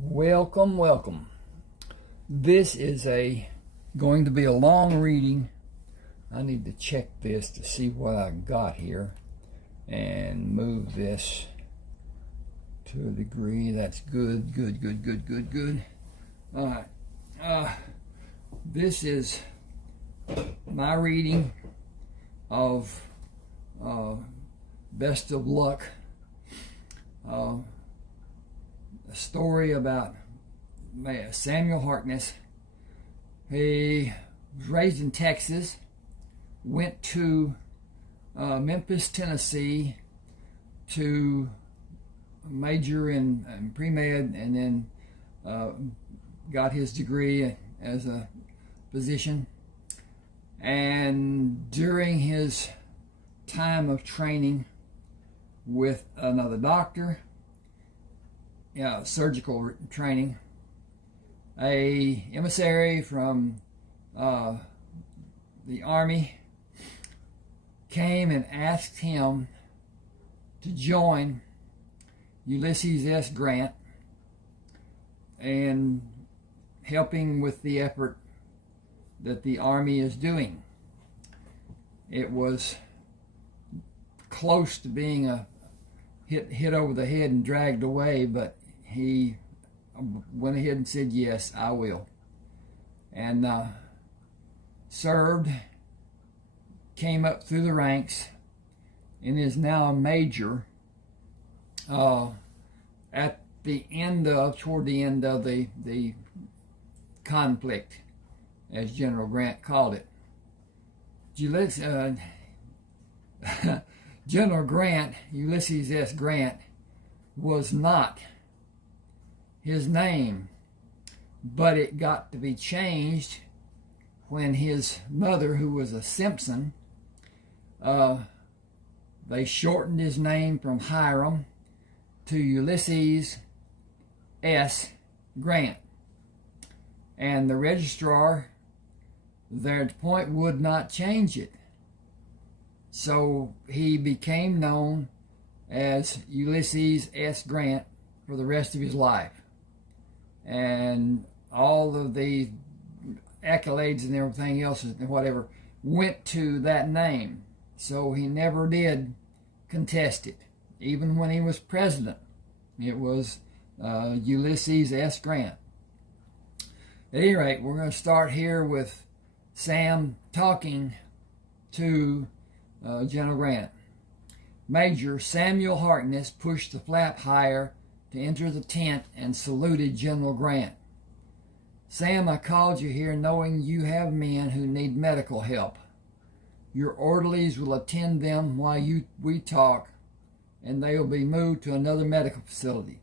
Welcome, welcome. This is going to be a long reading. I need to check this to see what I got here and move this to a degree. That's good. All right. This is my reading of Best of Luck. A story about Samuel Harkness. He was raised in Texas, went to Memphis, Tennessee to major in pre-med, and then got his degree as a physician. And during his time of training with another doctor, surgical training, a emissary from the Army came and asked him to join Ulysses S. Grant and helping with the effort that the Army is doing. It was close to being a hit over the head and dragged away, but he went ahead and said, yes, I will. And served, came up through the ranks, and is now a major toward the end of the conflict, as General Grant called it. General Grant, Ulysses S. Grant, was not his name, but it got to be changed when his mother, who was a Simpson, they shortened his name from Hiram to Ulysses S. Grant. And the registrar there at the point would not change it. So he became known as Ulysses S. Grant for the rest of his life. And all of the accolades and everything else and whatever went to that name. So he never did contest it. Even when he was president, it was Ulysses S. Grant. At any rate, we're going to start here with Sam talking to General Grant. Major Samuel Harkness pushed the flap higher to enter the tent and saluted General Grant. Sam, I called you here knowing you have men who need medical help. Your orderlies will attend them while we talk, and they will be moved to other medical facilities.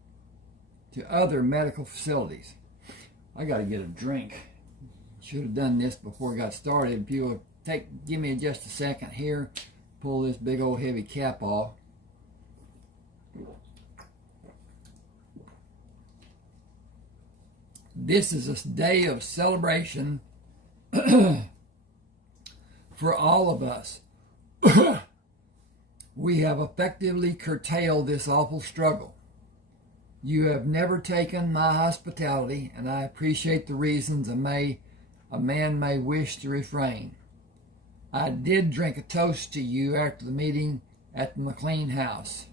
I got to get a drink. Should have done this before I got started. If you'll give me just a second here, pull this big old heavy cap off. This is a day of celebration for all of us. We have effectively curtailed this awful struggle. You have never taken my hospitality, and I appreciate the reasons a man may wish to refrain. I did drink a toast to you after the meeting at the McLean house.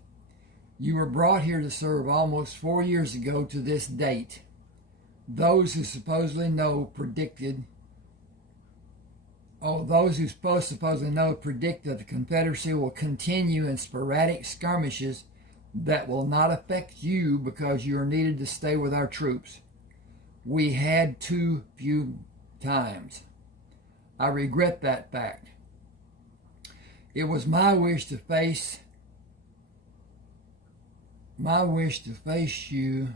You were brought here to serve almost 4 years ago to this date. Those who supposedly know predicted that the Confederacy will continue in sporadic skirmishes that will not affect you because you are needed to stay with our troops. We had too few times. I regret that fact. It was my wish to face you.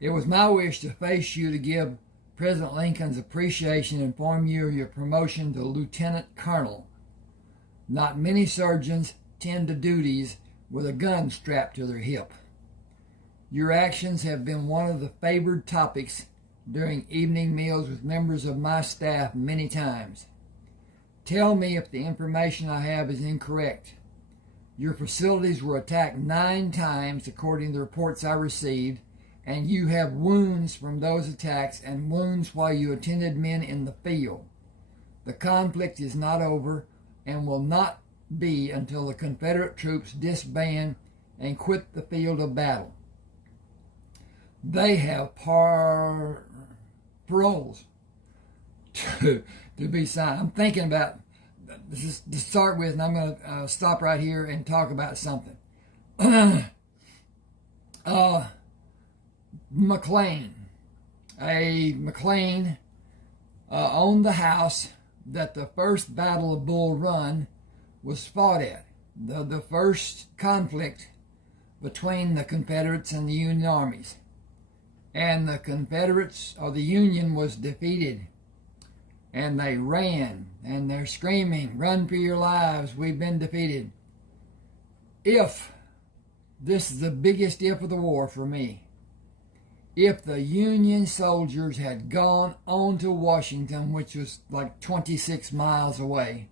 It was my wish to face you to give President Lincoln's appreciation and inform you of your promotion to Lieutenant Colonel. Not many surgeons tend to duties with a gun strapped to their hip. Your actions have been one of the favored topics during evening meals with members of my staff many times. Tell me if the information I have is incorrect. Your facilities were attacked 9 times, according to the reports I received, and you have wounds from those attacks and wounds while you attended men in the field. The conflict is not over and will not be until the Confederate troops disband and quit the field of battle. They have paroles to be signed. I'm thinking about this to start with, and I'm going to stop right here and talk about something. McLean owned the house that the first Battle of Bull Run was fought at. The first conflict between the Confederates and the Union armies. And the Confederates, or the Union, was defeated. And they ran, and they're screaming, "Run for your lives, we've been defeated." If, this is the biggest if of the war for me, if the Union soldiers had gone on to Washington, which was like 26 miles away,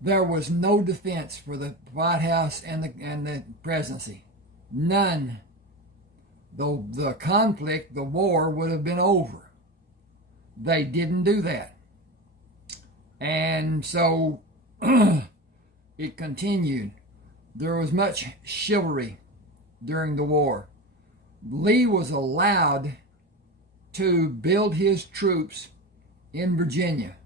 there was no defense for the White House and the presidency. None. The conflict, the war, would have been over. They didn't do that. And so it continued. There was much chivalry during the war. Lee was allowed to build his troops in Virginia,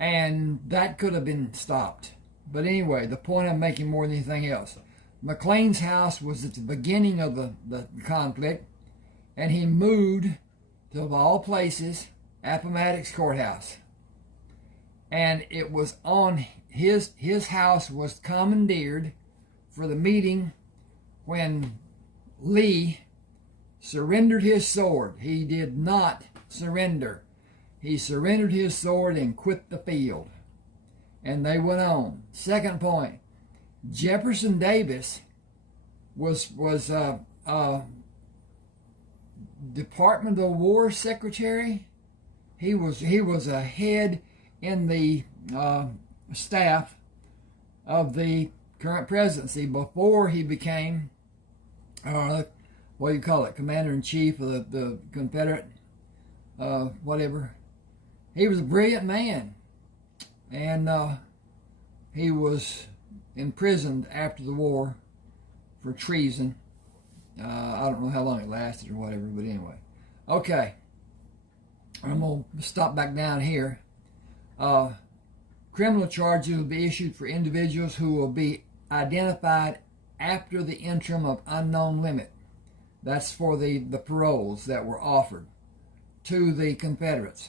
and that could have been stopped. But anyway, the point I'm making more than anything else, McLean's house was at the beginning of the conflict, and he moved to, of all places, Appomattox Courthouse. And it was on his house was commandeered for the meeting when Lee surrendered his sword. He did not surrender. He surrendered his sword and quit the field. And they went on. Second point, Jefferson Davis was Department of War Secretary. He was a head in the staff of the current presidency before he became what do you call it, Commander-in-Chief of the Confederate whatever. He was a brilliant man, and he was imprisoned after the war for treason. I don't know how long it lasted or whatever, but anyway. Okay, I'm going to stop back down here. Criminal charges will be issued for individuals who will be identified after the interim of unknown limit. That's for the paroles that were offered to the Confederates.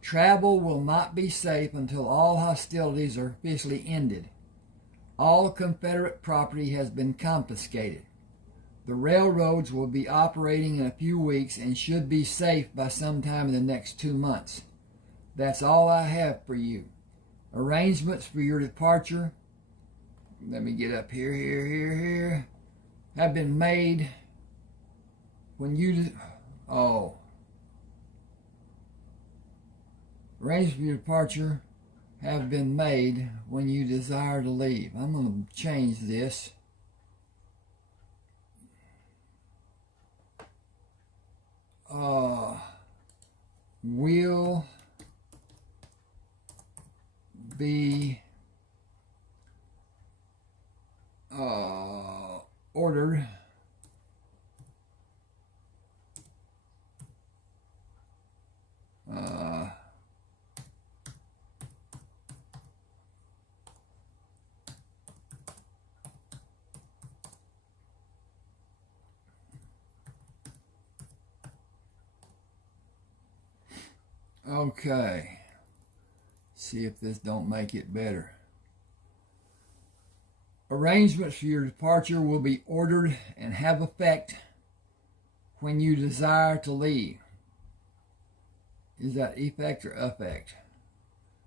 Travel will not be safe until all hostilities are officially ended. All Confederate property has been confiscated. The railroads will be operating in a few weeks and should be safe by sometime in the next 2 months. That's all I have for you. Arrangements for your departure, let me get up here, have been made when you, arrangements for your departure have been made when you desire to leave. I'm going to change this. Will be ordered okay. See if this don't make it better. Arrangements for your departure will be ordered and have effect when you desire to leave. Is that effect or affect?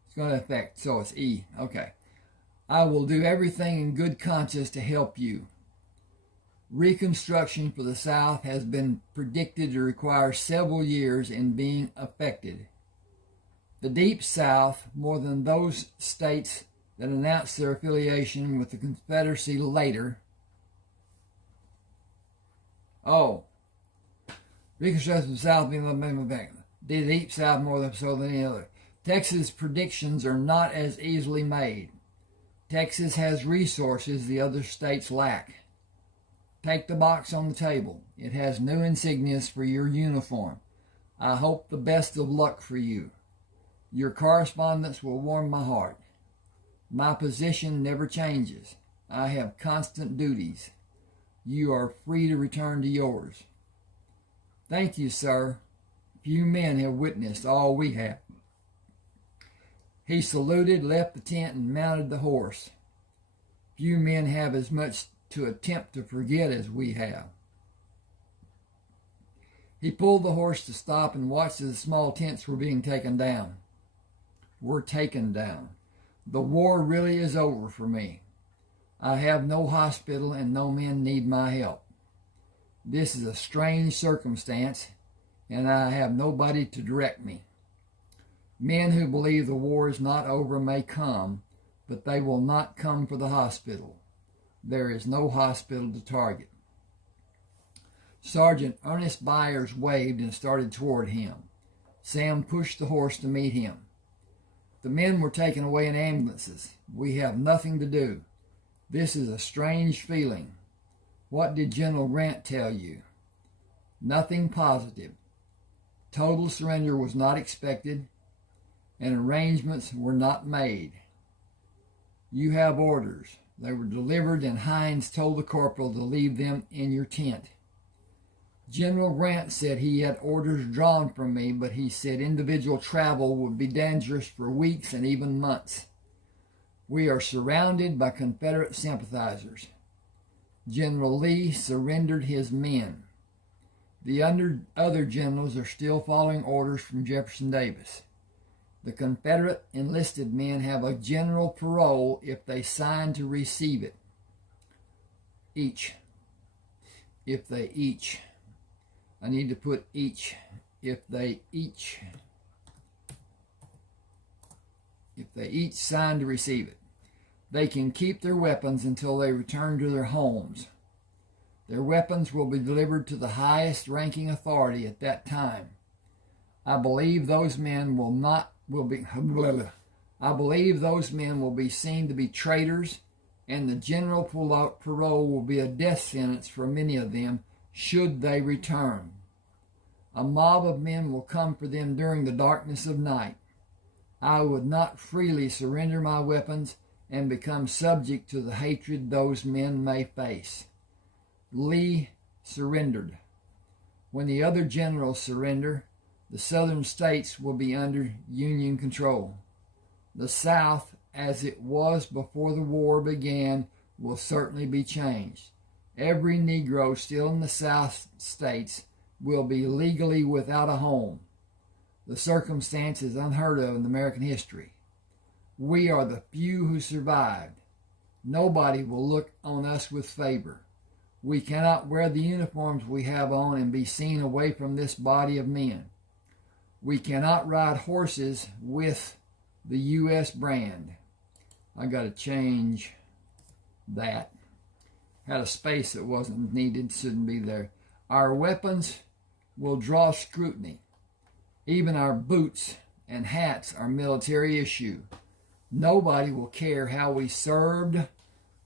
It's going to affect, so it's E. Okay. I will do everything in good conscience to help you. Reconstruction for the South has been predicted to require several years in being effected. The Deep South, more than those states that announced their affiliation with the Confederacy later. Oh, Reconstruction South being the deep South more so than any other. Texas predictions are not as easily made. Texas has resources the other states lack. Take the box on the table. It has new insignias for your uniform. I hope the best of luck for you. Your correspondence will warm my heart. My position never changes. I have constant duties. You are free to return to yours. Thank you, sir. Few men have witnessed all we have. He saluted, left the tent, and mounted the horse. Few men have as much to attempt to forget as we have. He pulled the horse to stop and watched as the small tents were being taken down. Were taken down. The war really is over for me. I have no hospital and no men need my help. This is a strange circumstance, and I have nobody to direct me. Men who believe the war is not over may come, but they will not come for the hospital. There is no hospital to target. Sergeant Ernest Byers waved and started toward him. Sam pushed the horse to meet him. The men were taken away in ambulances. We have nothing to do. This is a strange feeling. What did General Grant tell you? Nothing positive. Total surrender was not expected, and arrangements were not made. You have orders. They were delivered, and Hines told the corporal to leave them in your tent. General Grant said he had orders drawn from me, but he said individual travel would be dangerous for weeks and even months. We are surrounded by Confederate sympathizers. General Lee surrendered his men. The other generals are still following orders from Jefferson Davis. The Confederate enlisted men have a general parole if they sign to receive it. I need to put each. If they each sign to receive it. They can keep their weapons until they return to their homes. Their weapons will be delivered to the highest ranking authority at that time. I believe those men will be seen to be traitors, and the general parole will be a death sentence for many of them should they return. A mob of men will come for them during the darkness of night. I would not freely surrender my weapons and become subject to the hatred those men may face. Lee surrendered. When the other generals surrender, the southern states will be under Union control. The South, as it was before the war began, will certainly be changed. Every Negro still in the South states will be legally without a home. The circumstance is unheard of in American history. We are the few who survived. Nobody will look on us with favor. We cannot wear the uniforms we have on and be seen away from this body of men. We cannot ride horses with the U.S. brand. I got to change that. Had a space that wasn't needed, shouldn't be there. Our weapons will draw scrutiny. Even our boots and hats are military issue. Nobody will care how we served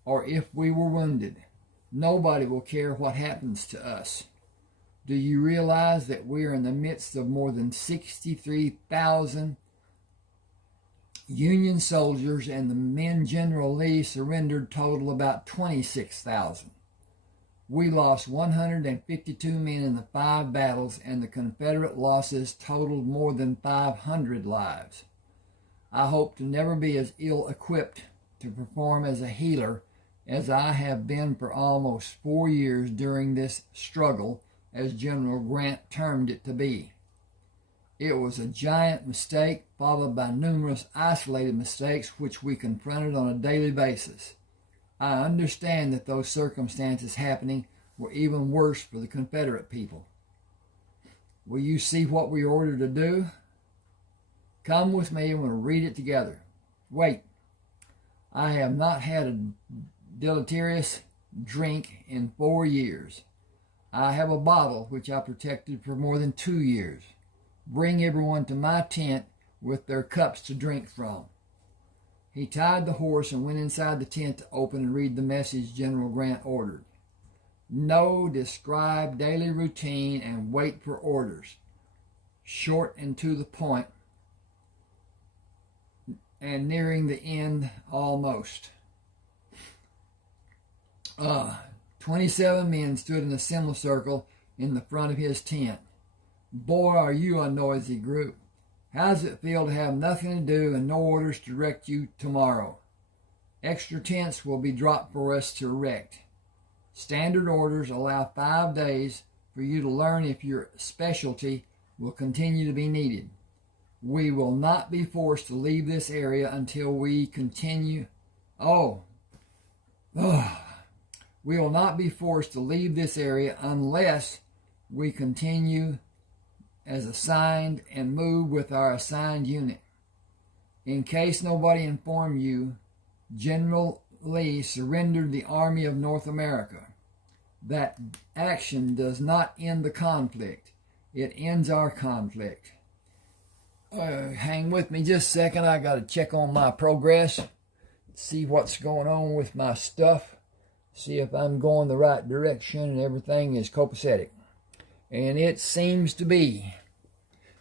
or if we were wounded. Nobody will care what happens to us. Do you realize that we are in the midst of more than 63,000 Union soldiers, and the men General Lee surrendered total about 26,000? We lost 152 men in the 5 battles, and the Confederate losses totaled more than 500 lives. I hope to never be as ill-equipped to perform as a healer as I have been for almost 4 years during this struggle, as General Grant termed it to be. It was a giant mistake, followed by numerous isolated mistakes which we confronted on a daily basis. I understand that those circumstances happening were even worse for the Confederate people. Will you see what we are ordered to do? Come with me and we'll read it together. Wait. I have not had a deleterious drink in 4 years. I have a bottle which I protected for more than 2 years. Bring everyone to my tent with their cups to drink from." He tied the horse and went inside the tent to open and read the message General Grant ordered. "Know, describe daily routine, and wait for orders. Short and to the point, and nearing the end almost." 27 men stood in a semicircle in the front of his tent. "Boy, are you a noisy group. How does it feel to have nothing to do and no orders to direct you tomorrow? Extra tents will be dropped for us to erect. Standard orders allow 5 days for you to learn if your specialty will continue to be needed. We will not be forced to leave this area until we continue. We will not be forced to leave this area unless we continue as assigned and move with our assigned unit. In case nobody informed you, General Lee surrendered the Army of North America. That action does not end the conflict. It ends our conflict." Hang with me just a second. I got to check on my progress, see what's going on with my stuff, see if I'm going the right direction and everything is copacetic. And it seems to be.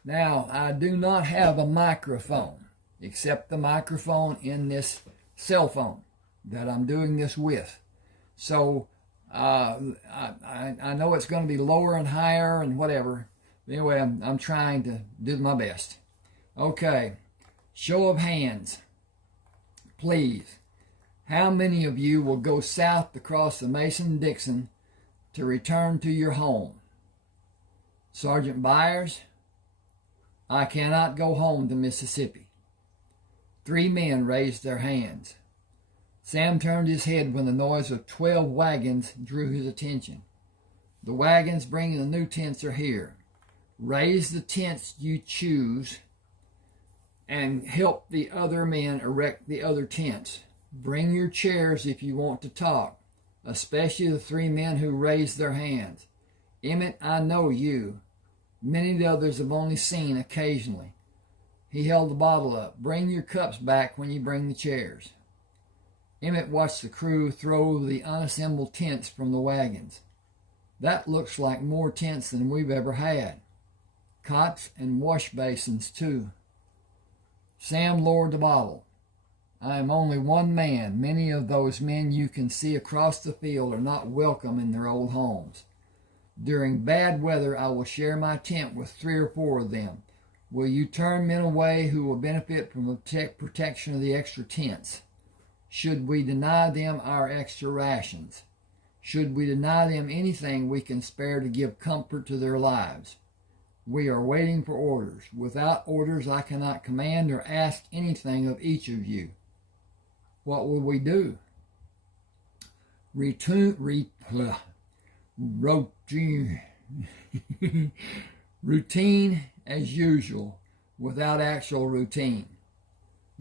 Now, I do not have a microphone, except the microphone in this cell phone that I'm doing this with. So, I know it's going to be lower and higher and whatever. Anyway, I'm trying to do my best. Okay, show of hands, please. How many of you will go south across the Mason-Dixon to return to your home? Sergeant Byers? "I cannot go home to Mississippi." 3 men raised their hands. Sam turned his head when the noise of 12 wagons drew his attention. "The wagons bringing the new tents are here. Raise the tents you choose and help the other men erect the other tents. Bring your chairs if you want to talk, especially the 3 men who raised their hands. Emmett, I know you. Many of the others have only seen occasionally." He held the bottle up. "Bring your cups back when you bring the chairs." Emmett watched the crew throw the unassembled tents from the wagons. "That looks like more tents than we've ever had. Cots and wash basins, too." Sam lowered the bottle. "I am only one man. Many of those men you can see across the field are not welcome in their old homes. During bad weather, I will share my tent with 3 or 4 of them. Will you turn men away who will benefit from the protection of the extra tents? Should we deny them our extra rations? Should we deny them anything we can spare to give comfort to their lives? We are waiting for orders. Without orders, I cannot command or ask anything of each of you. What will we do?" Routine as usual, without actual routine.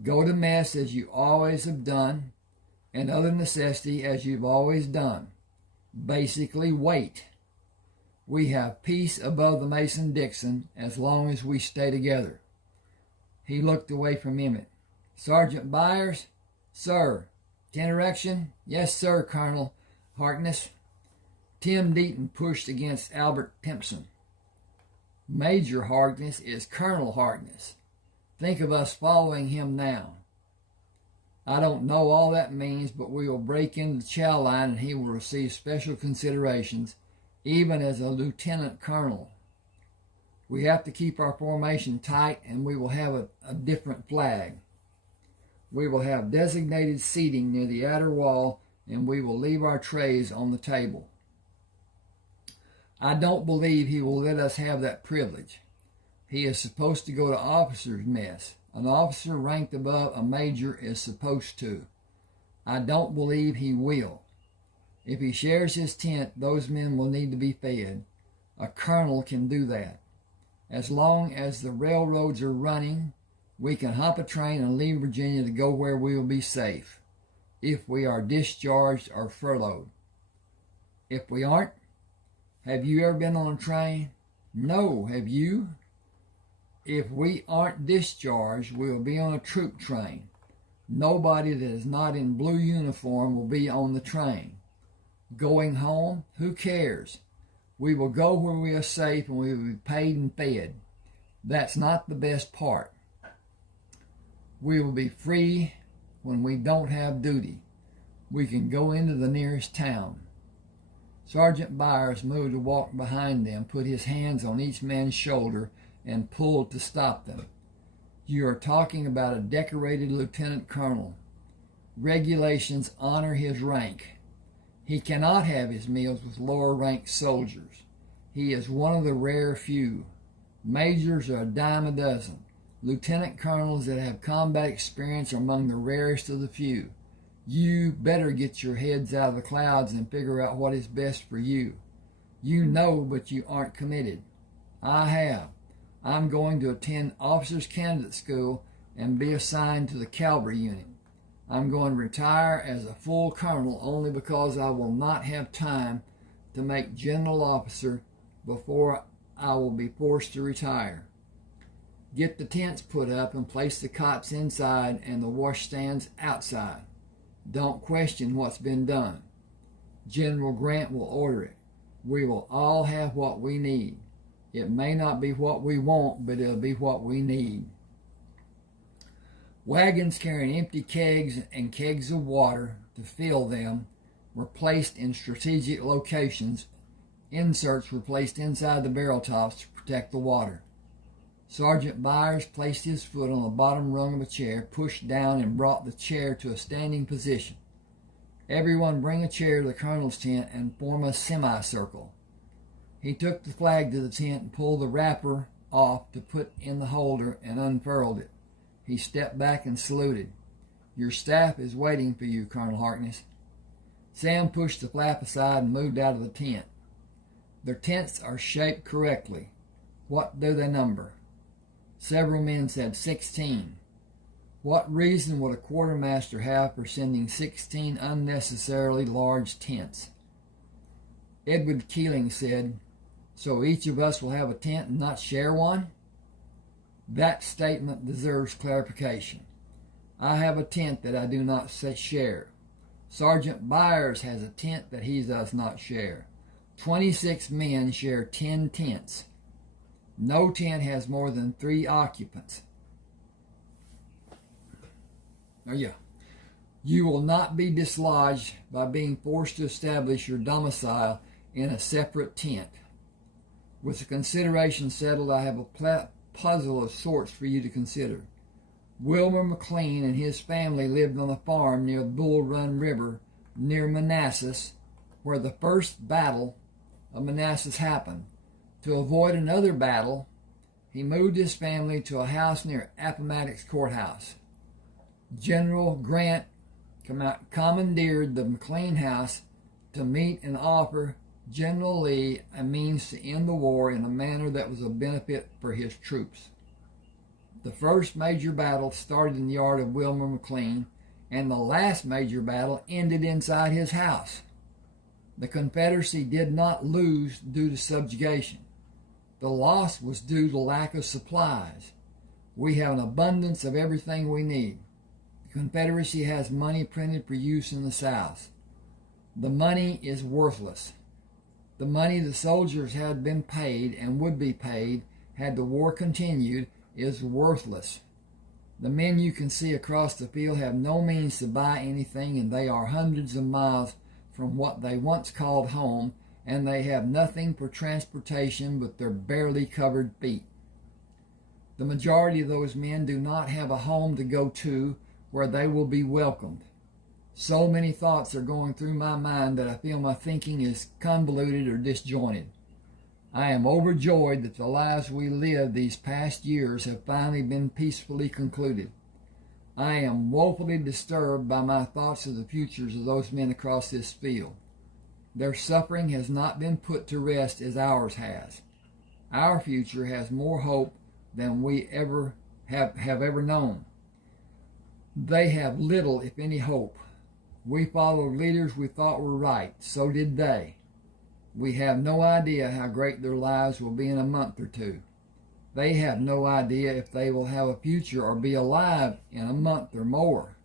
Go to mess as you always have done, and other necessity as you've always done. Basically, wait. We have peace above the Mason-Dixon as long as we stay together. He looked away from Emmett. "Sergeant Byers?" "Sir." "Tent erection?" "Yes, sir, Colonel Harkness." Tim Deaton pushed against Albert Timpson. "Major Harkness is Colonel Harkness. Think of us following him now." "I don't know all that means, but we will break into the chow line and he will receive special considerations, even as a lieutenant colonel. We have to keep our formation tight, and we will have a different flag. We will have designated seating near the outer wall, and we will leave our trays on the table." "I don't believe he will let us have that privilege. He is supposed to go to officers' mess. An officer ranked above a major is supposed to. I don't believe he will. If he shares his tent, those men will need to be fed. A colonel can do that. As long as the railroads are running, we can hop a train and leave Virginia to go where we will be safe. if we are discharged or furloughed. If we aren't, have you ever been on a train? No, have you? If we aren't discharged, we will be on a troop train. Nobody that is not in blue uniform will be on the train. Going home? Who cares? We will go where we are safe and we will be paid and fed. That's not the best part. We will be free when we don't have duty. We can go into the nearest town. Sergeant Byers moved to walk behind them, put his hands on each man's shoulder, and pulled to stop them. You are talking about a decorated lieutenant colonel. Regulations honor his rank. He cannot have his meals with lower-ranked soldiers. He is one of the rare few. Majors are a dime a dozen. Lieutenant colonels that have combat experience are among the rarest of the few. You better get your heads out of the clouds and figure out what is best for you. You know, but you aren't committed. I have. I'm going to attend Officers Candidate School and be assigned to the cavalry unit. I'm going to retire as a full colonel only because I will not have time to make general officer before I will be forced to retire. Get the tents put up and place the cots inside and the washstands outside. Don't question what's been done. General Grant will order it. We will all have what we need. It may not be what we want, but it'll be what we need. Wagons carrying empty kegs and kegs of water to fill them were placed in strategic locations. Inserts were placed inside the barrel tops to protect the water. Sergeant Byers placed his foot on the bottom rung of a chair, pushed down, and brought the chair to a standing position. Everyone bring a chair to the colonel's tent and form a semicircle. He took the flag to the tent and pulled the wrapper off to put in the holder and unfurled it. He stepped back and saluted. Your staff is waiting for you, Colonel Harkness. Sam pushed the flap aside and moved out of the tent. Their tents are shaped correctly. What do they number? Several men said 16. What reason would a quartermaster have for sending 16 unnecessarily large tents? Edward Keeling said, so each of us will have a tent and not share one? That statement deserves clarification. I have a tent that I do not share. Sergeant Byers has a tent that he does not share. 26 men share 10 tents. No tent has more than 3 occupants. Oh yeah. You will not be dislodged by being forced to establish your domicile in a separate tent. With the consideration settled, I have a puzzle of sorts for you to consider. Wilmer McLean and his family lived on a farm near the Bull Run River, near Manassas, where the first battle of Manassas happened. To avoid another battle, he moved his family to a house near Appomattox Courthouse. General Grant commandeered the McLean house to meet and offer General Lee a means to end the war in a manner that was of benefit for his troops. The first major battle started in the yard of Wilmer McLean, and the last major battle ended inside his house. The Confederacy did not lose due to subjugation. The loss was due to lack of supplies. We have an abundance of everything we need. The Confederacy has money printed for use in the South. The money is worthless. The money the soldiers had been paid and would be paid had the war continued is worthless. The men you can see across the field have no means to buy anything, and they are hundreds of miles from what they once called home, and they have nothing for transportation but their barely covered feet. The majority of those men do not have a home to go to where they will be welcomed. So many thoughts are going through my mind that I feel my thinking is convoluted or disjointed. I am overjoyed that the lives we lived these past years have finally been peacefully concluded. I am woefully disturbed by my thoughts of the futures of those men across this field. Their suffering has not been put to rest as ours has. Our future has more hope than we have ever known. They have little, if any, hope. We followed leaders we thought were right. So did they. We have no idea how great their lives will be in a month or two. They have no idea if they will have a future or be alive in a month or more.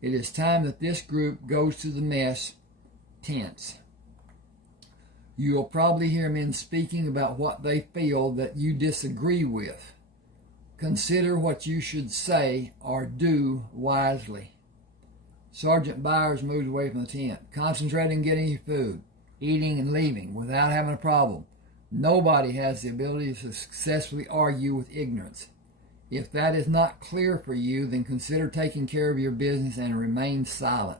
It is time that this group goes to the mess tense. You will probably hear men speaking about what they feel that you disagree with. Consider what you should say or do wisely. Sergeant Byers moved away from the tent, concentrating on getting your food, eating and leaving without having a problem. Nobody has the ability to successfully argue with ignorance. If that is not clear for you, then consider taking care of your business and remain silent.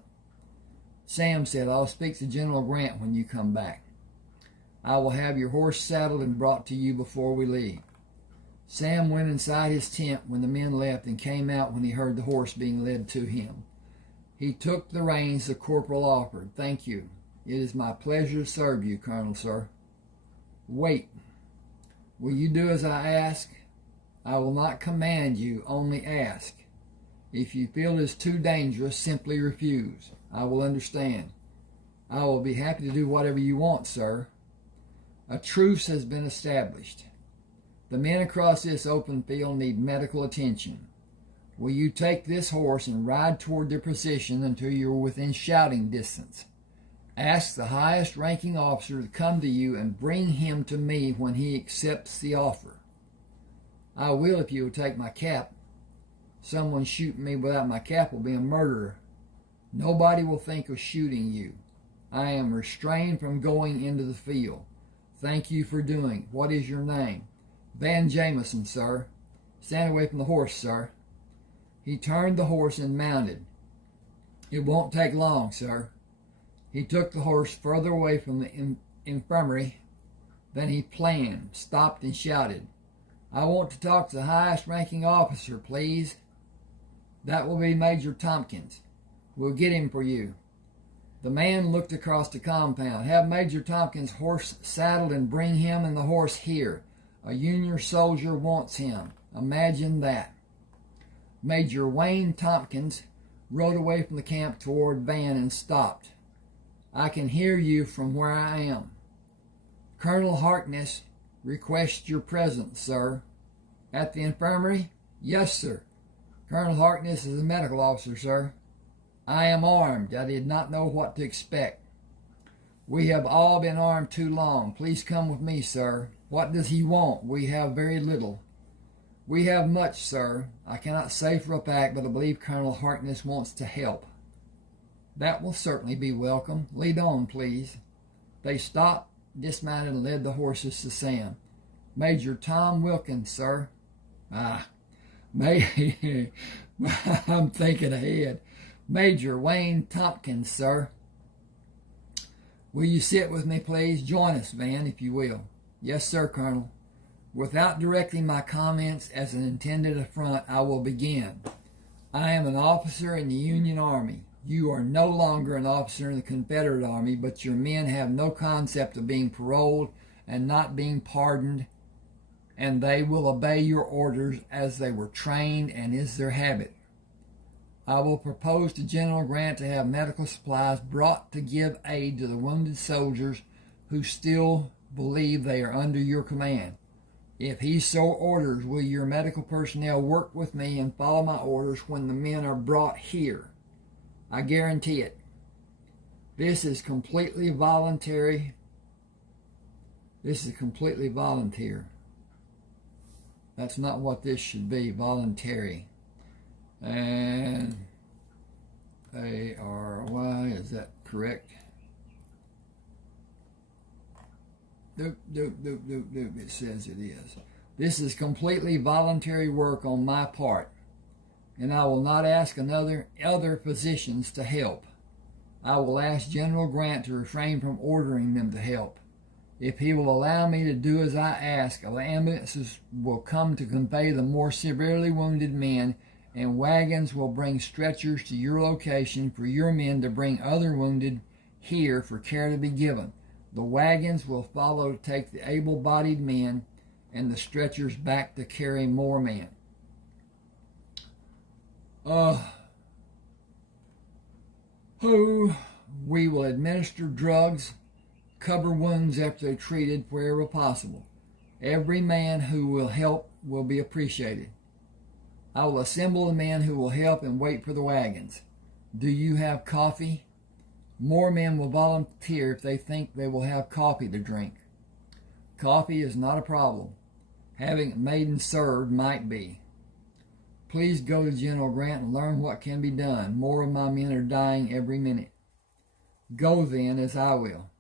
Sam said, I'll speak to General Grant when you come back. I will have your horse saddled and brought to you before we leave. Sam went inside his tent when the men left and came out when he heard the horse being led to him. He took the reins the corporal offered. Thank you. It is my pleasure to serve you, Colonel, sir. Wait. Will you do as I ask? I will not command you, only ask. If you feel it is too dangerous, simply refuse. I will understand. I will be happy to do whatever you want, sir. A truce has been established. The men across this open field need medical attention. Will you take this horse and ride toward their position until you are within shouting distance? Ask the highest ranking officer to come to you and bring him to me when he accepts the offer. I will if you will take my cap. Someone shooting me without my cap will be a murderer. Nobody will think of shooting you. I am restrained from going into the field. Thank you for doing. What is your name? Van Jameson, sir. Stand away from the horse, sir. He turned the horse and mounted. It won't take long, sir. He took the horse further away from the infirmary than he planned, stopped and shouted, I want to talk to the highest ranking officer, please. That will be Major Tompkins. We'll get him for you. The man looked across the compound. Have Major Tompkins' horse saddled and bring him and the horse here. A Union soldier wants him. Imagine that. Major Wayne Tompkins rode away from the camp toward Van and stopped. I can hear you from where I am. Colonel Harkness requests your presence, sir. At the infirmary? Yes, sir. Colonel Harkness is a medical officer, sir. I am armed. I did not know what to expect. We have all been armed too long. Please come with me, sir. What does he want? We have very little. We have much, sir. I cannot say for a fact, but I believe Colonel Harkness wants to help. That will certainly be welcome. Lead on, please. They stopped, dismounted, and led the horses to Sam. Major Tom Wilkins, sir. I'm thinking ahead. Major Wayne Tompkins, sir. Will you sit with me, please? Join us, Van, if you will. Yes, sir, Colonel. Without directing my comments as an intended affront, I will begin. I am an officer in the Union Army. You are no longer an officer in the Confederate Army, but your men have no concept of being paroled and not being pardoned, and they will obey your orders as they were trained and is their habit. I will propose to General Grant to have medical supplies brought to give aid to the wounded soldiers who still believe they are under your command. If he so orders, will your medical personnel work with me and follow my orders when the men are brought here? I guarantee it. This is completely voluntary. This is completely volunteer. That's not what this should be, voluntary. And A-R-Y, is that correct? It says it is. This is completely voluntary work on my part, and I will not ask other physicians to help. I will ask General Grant to refrain from ordering them to help. If he will allow me to do as I ask, ambulances will come to convey the more severely wounded men, and wagons will bring stretchers to your location for your men to bring other wounded here for care to be given. The wagons will follow to take the able-bodied men and the stretchers back to carry more men. Oh, we will administer drugs, cover wounds after they're treated wherever possible. Every man who will help will be appreciated. I will assemble the men who will help and wait for the wagons. Do you have coffee? More men will volunteer if they think they will have coffee to drink. Coffee is not a problem. Having it made and served might be. Please go to General Grant and learn what can be done. More of my men are dying every minute. Go then, as I will.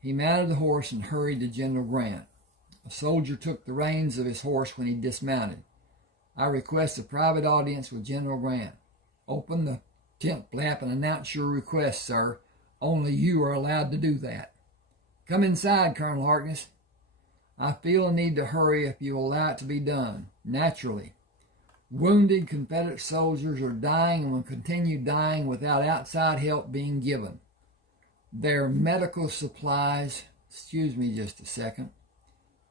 He mounted the horse and hurried to General Grant. A soldier took the reins of his horse when he dismounted. I request a private audience with General Grant. Open the tent flap and announce your request, sir. Only you are allowed to do that. Come inside, Colonel Harkness. I feel a need to hurry if you allow it to be done. Naturally. Wounded Confederate soldiers are dying and will continue dying without outside help being given. Their medical supplies, excuse me just a second.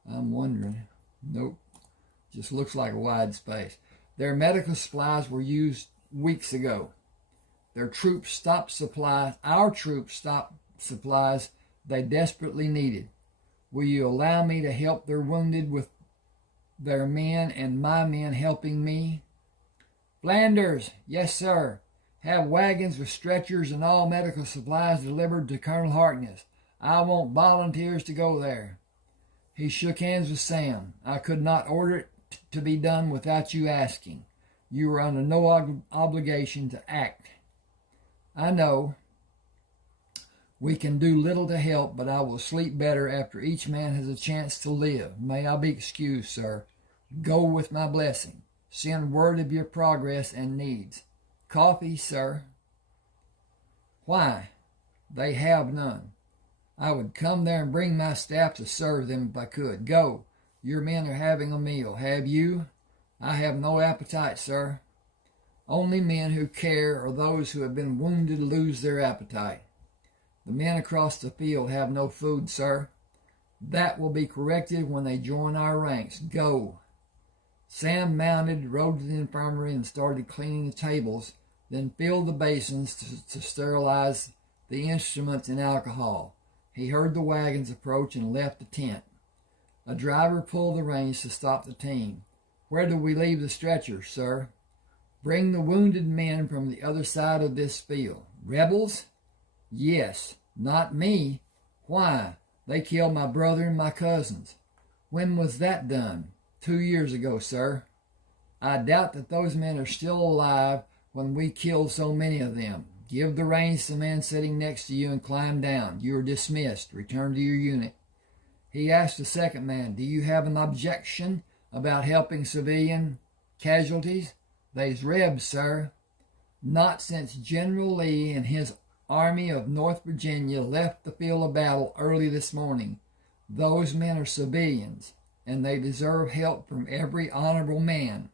I'm wondering. Nope. Just looks like a wide space. Their medical supplies were used weeks ago. Our troops stopped supplies they desperately needed. Will you allow me to help their wounded with their men and my men helping me? Flanders, yes, sir. Have wagons with stretchers and all medical supplies delivered to Colonel Harkness. I want volunteers to go there. He shook hands with Sam. I could not order it to be done without you asking. You are under no obligation to act. I know we can do little to help, but I will sleep better after each man has a chance to live. May I be excused, sir. Go with my blessing. Send word of your progress and needs. Coffee, sir. Why? They have none. I would come there and bring my staff to serve them if I could. Go. Your men are having a meal. Have you? I have no appetite, sir. Only men who care or those who have been wounded lose their appetite. The men across the field have no food, sir. That will be corrected when they join our ranks. Go. Sam mounted, rode to the infirmary, and started cleaning the tables, then filled the basins to sterilize the instruments and alcohol. He heard the wagons approach and left the tent. A driver pulled the reins to stop the team. Where do we leave the stretchers, sir? Bring the wounded men from the other side of this field. Rebels? Yes. Not me. Why? They killed my brother and my cousins. When was that done? 2 years ago, sir. I doubt that those men are still alive when we killed so many of them. Give the reins to the man sitting next to you and climb down. You are dismissed. Return to your unit. He asked the second man, do you have an objection about helping civilian casualties? They's Rebs, sir. Not since General Lee and his Army of North Virginia left the field of battle early this morning. Those men are civilians, and they deserve help from every honorable man.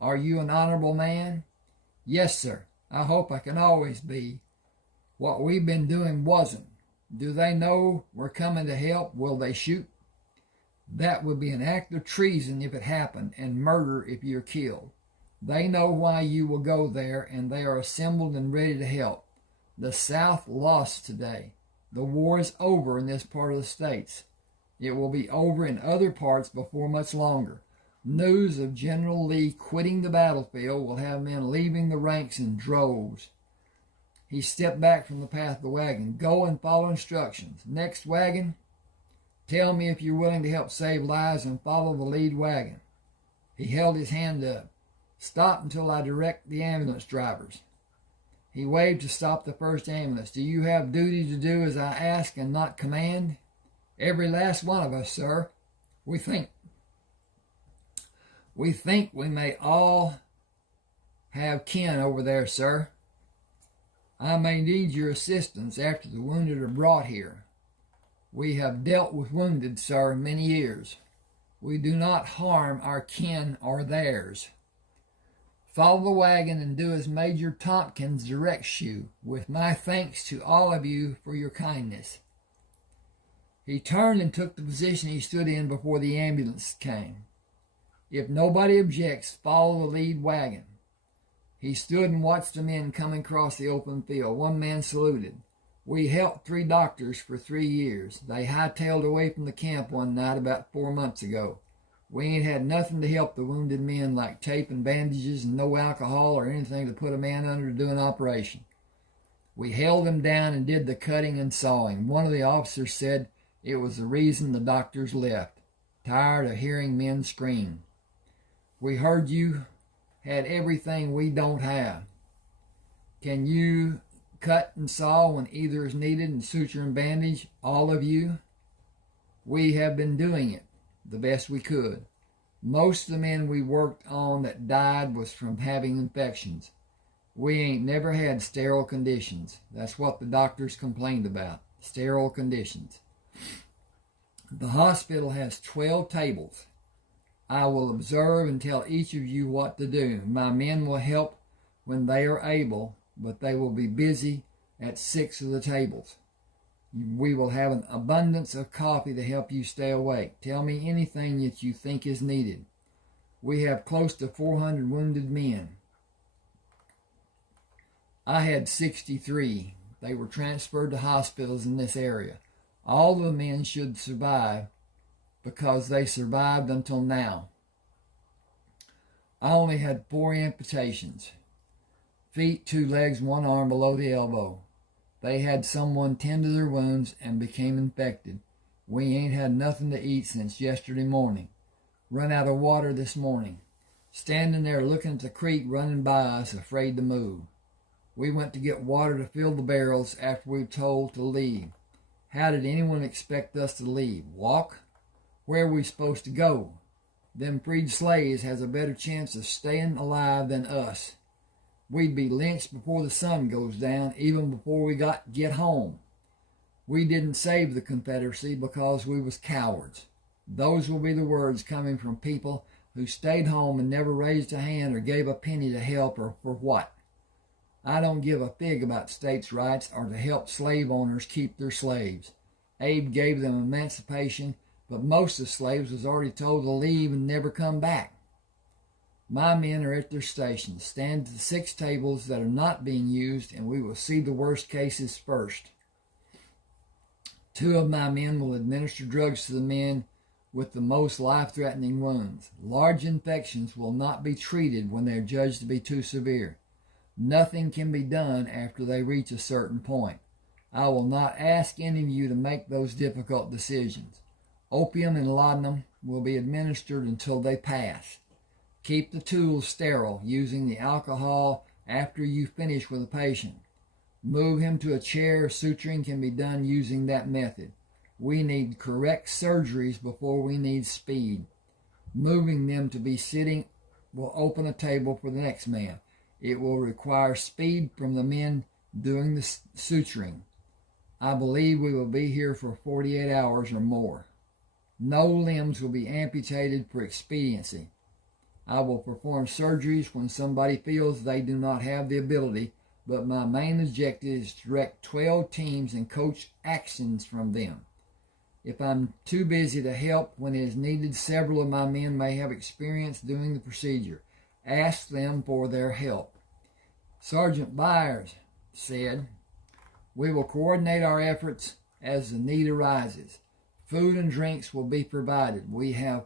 Are you an honorable man? Yes, sir. I hope I can always be. What we've been doing wasn't. Do they know we're coming to help? Will they shoot? That would be an act of treason if it happened, and murder if you're killed. They know why you will go there, and they are assembled and ready to help. The South lost today. The war is over in this part of the states. It will be over in other parts before much longer. News of General Lee quitting the battlefield will have men leaving the ranks in droves. He stepped back from the path of the wagon. Go and follow instructions. Next wagon, tell me if you're willing to help save lives and follow the lead wagon. He held his hand up. Stop until I direct the ambulance drivers. He waved to stop the first ambulance. Do you have duty to do as I ask and not command? Every last one of us, sir. We think we may all have kin over there, sir. I may need your assistance after the wounded are brought here. We have dealt with wounded, sir, many years. We do not harm our kin or theirs. Follow the wagon and do as Major Tompkins directs you, with my thanks to all of you for your kindness. He turned and took the position he stood in before the ambulance came. If nobody objects, follow the lead wagon. He stood and watched the men coming across the open field. One man saluted. We helped 3 doctors for 3 years. They hightailed away from the camp one night about 4 months ago. We ain't had nothing to help the wounded men like tape and bandages and no alcohol or anything to put a man under to do an operation. We held him down and did the cutting and sawing. One of the officers said it was the reason the doctors left, tired of hearing men scream. We heard you had everything we don't have. Can you cut and saw when either is needed and suture and bandage, all of you? We have been doing it the best we could. Most of the men we worked on that died was from having infections. We ain't never had sterile conditions. That's what the doctors complained about, sterile conditions. The hospital has 12 tables. I will observe and tell each of you what to do. My men will help when they are able, but they will be busy at 6 of the tables. We will have an abundance of coffee to help you stay awake. Tell me anything that you think is needed. We have close to 400 wounded men. I had 63. They were transferred to hospitals in this area. All the men should survive because they survived until now. I only had 4 amputations. Feet, 2 legs, 1 arm below the elbow. They had someone tend to their wounds and became infected. We ain't had nothing to eat since yesterday morning. Run out of water this morning. Standing there looking at the creek running by us, afraid to move. We went to get water to fill the barrels after we were told to leave. How did anyone expect us to leave? Walk? Where are we supposed to go? Them freed slaves has a better chance of staying alive than us. We'd be lynched before the sun goes down, even before we get home. We didn't save the Confederacy because we was cowards. Those will be the words coming from people who stayed home and never raised a hand or gave a penny to help, or for what? I don't give a fig about states' rights or to help slave owners keep their slaves. Abe gave them emancipation, but most of the slaves was already told to leave and never come back. My men are at their stations. Stand at the 6 tables that are not being used, and we will see the worst cases first. 2 of my men will administer drugs to the men with the most life-threatening wounds. Large infections will not be treated when they are judged to be too severe. Nothing can be done after they reach a certain point. I will not ask any of you to make those difficult decisions. Opium and laudanum will be administered until they pass. Keep the tools sterile, using the alcohol after you finish with a patient. Move him to a chair. Suturing can be done using that method. We need correct surgeries before we need speed. Moving them to be sitting will open a table for the next man. It will require speed from the men doing the suturing. I believe we will be here for 48 hours or more. No limbs will be amputated for expediency. I will perform surgeries when somebody feels they do not have the ability, but my main objective is to direct 12 teams and coach actions from them. If I'm too busy to help when it is needed, several of my men may have experience doing the procedure. Ask them for their help. Sergeant Byers said, we will coordinate our efforts as the need arises. Food and drinks will be provided. We have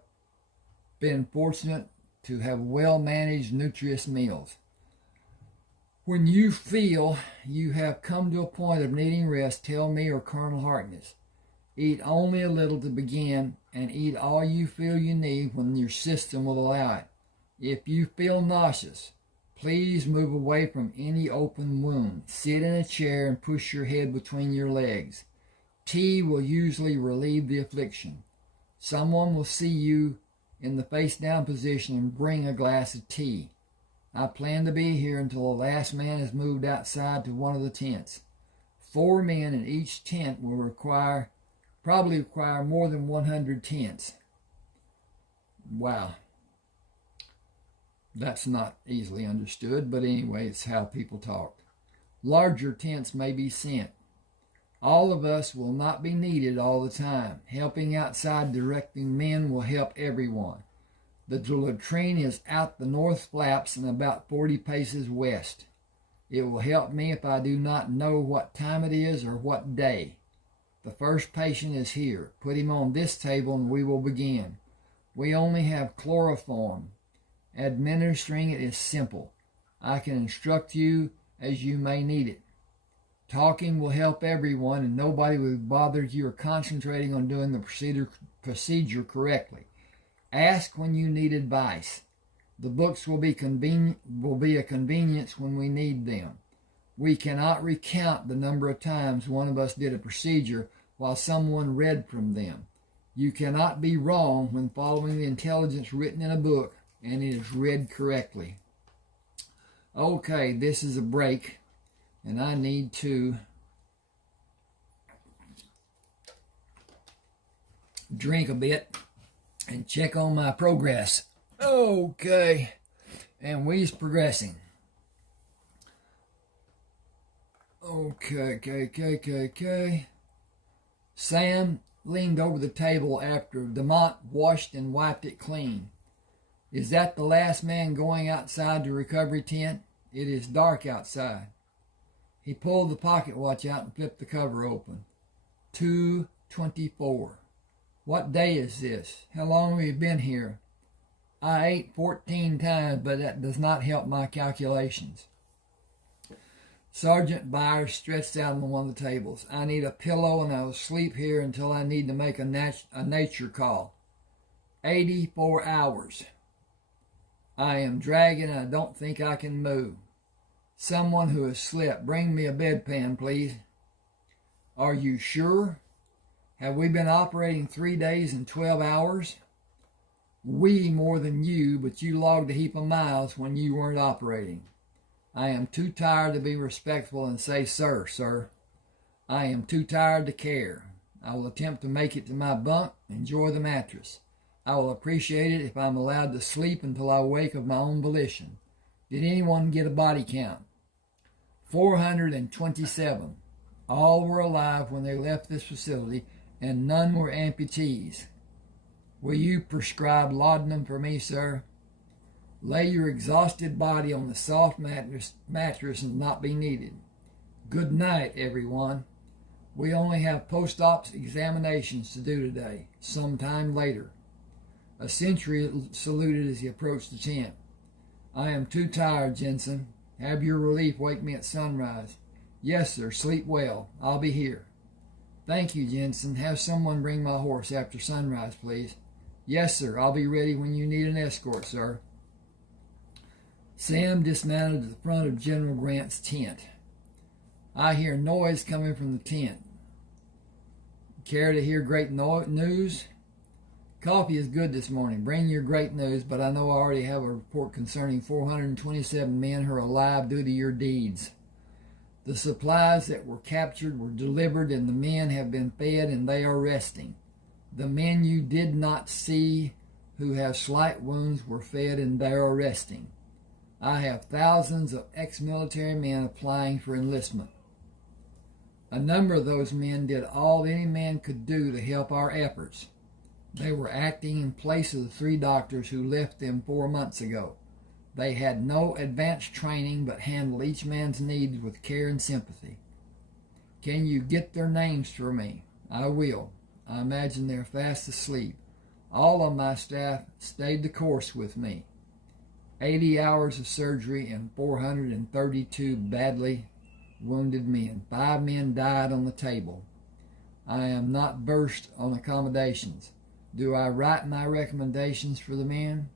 been fortunate to have well-managed, nutritious meals. When you feel you have come to a point of needing rest, tell me or Colonel Harkness. Eat only a little to begin, and eat all you feel you need when your system will allow it. If you feel nauseous, please move away from any open wound. Sit in a chair and push your head between your legs. Tea will usually relieve the affliction. Someone will see you in the face-down position and bring a glass of tea. I plan to be here until the last man is moved outside to one of the tents. 4 men in each tent will probably require more than 100 tents. Wow. That's not easily understood, but anyway, it's how people talk. Larger tents may be sent. All of us will not be needed all the time. Helping outside directing men will help everyone. The latrine is out the north flaps and about 40 paces west. It will help me if I do not know what time it is or what day. The first patient is here. Put him on this table and we will begin. We only have chloroform. Administering it is simple. I can instruct you as you may need it. Talking will help everyone and nobody will be bothered. You are concentrating on doing the procedure correctly. Ask when you need advice. The books will be a convenience when we need them. We cannot recount the number of times one of us did a procedure while someone read from them. You cannot be wrong when following the intelligence written in a book and it is read correctly. Okay, this is a break, and I need to drink a bit and check on my progress. Okay, and we's progressing. Okay. Sam leaned over the table after Demont washed and wiped it clean. Is that the last man going outside the recovery tent? It is dark outside. He pulled the pocket watch out and flipped the cover open. 2:24. What day is this? How long have you been here? I ate 14 times, but that does not help my calculations. Sergeant Byers stretched out on one of the tables. I need a pillow and I will sleep here until I need to make a nature call. 84 hours. I am dragging and I don't think I can move. Someone who has slept, bring me a bedpan, please. Are you sure? Have we been operating 3 days and 12 hours? We more than you, but you logged a heap of miles when you weren't operating. I am too tired to be respectful and say, sir. I am too tired to care. I will attempt to make it to my bunk, enjoy the mattress. I will appreciate it if I'm allowed to sleep until I wake of my own volition. Did anyone get a body count? 427. All were alive when they left this facility, and none were amputees. Will you prescribe laudanum for me, sir? Lay your exhausted body on the soft mattress and not be needed. Good night, everyone. We only have post-op examinations to do today, sometime later. A sentry saluted as he approached the tent. I am too tired, Jensen. Have your relief wake me at sunrise. Yes, sir. Sleep well. I'll be here. Thank you, Jensen. Have someone bring my horse after sunrise, please. Yes, sir. I'll be ready when you need an escort, sir. Sam dismounted at the front of General Grant's tent. I hear noise coming from the tent. Care to hear great news? Coffee is good this morning. Bring your great news, but I know I already have a report concerning 427 men who are alive due to your deeds. The supplies that were captured were delivered, and the men have been fed, and they are resting. The men you did not see who have slight wounds were fed, and they are resting. I have thousands of ex-military men applying for enlistment. A number of those men did all any man could do to help our efforts. They were acting in place of the 3 doctors who left them 4 months ago. They had no advanced training but handled each man's needs with care and sympathy. Can you get their names for me? I will. I imagine they're fast asleep. All of my staff stayed the course with me. 80 hours of surgery and 432 badly wounded men. 5 men died on the table. I am not versed on accommodations. Do I write my recommendations for the men?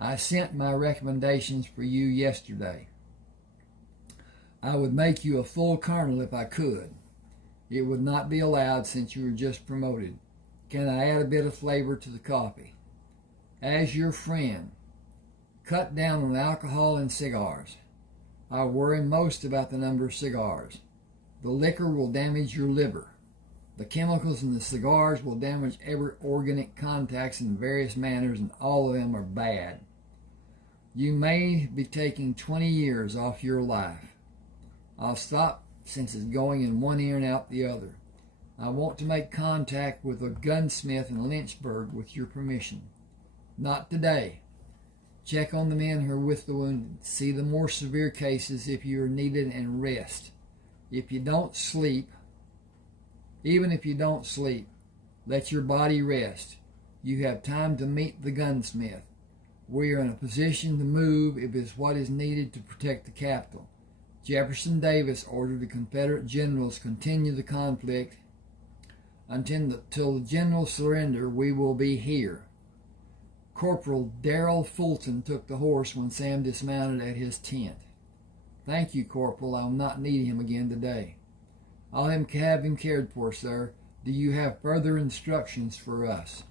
I sent my recommendations for you yesterday. I would make you a full colonel if I could. It would not be allowed since you were just promoted. Can I add a bit of flavor to the coffee? As your friend, cut down on alcohol and cigars. I worry most about the number of cigars. The liquor will damage your liver. The chemicals in the cigars will damage every organic contacts in various manners, and all of them are bad. You may be taking 20 years off your life. I'll stop since it's going in one ear and out the other. I want to make contact with a gunsmith in Lynchburg with your permission. Not today. Check on the men who are with the wounded. See the more severe cases if you are needed, and rest. If you don't sleep, even if you don't sleep, let your body rest. You have time to meet the gunsmith. We are in a position to move if it's what is needed to protect the capital. Jefferson Davis ordered the Confederate generals continue the conflict until the generals surrender. We will be here. Corporal Darrell Fulton took the horse when Sam dismounted at his tent. Thank you, Corporal. I will not need him again today. I'll have him cared for, sir. Do you have further instructions for us?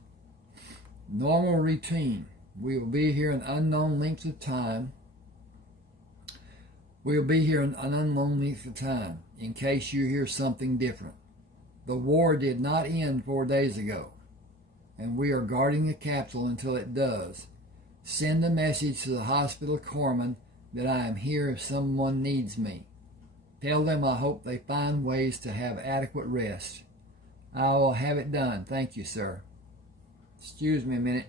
Normal routine. We will be here an unknown length of time. In case you hear something different. The war did not end 4 days ago, and we are guarding the capital until it does. Send a message to the hospital corpsmen that I am here if someone needs me. Tell them I hope they find ways to have adequate rest. I will have it done. Thank you, sir. Excuse me a minute.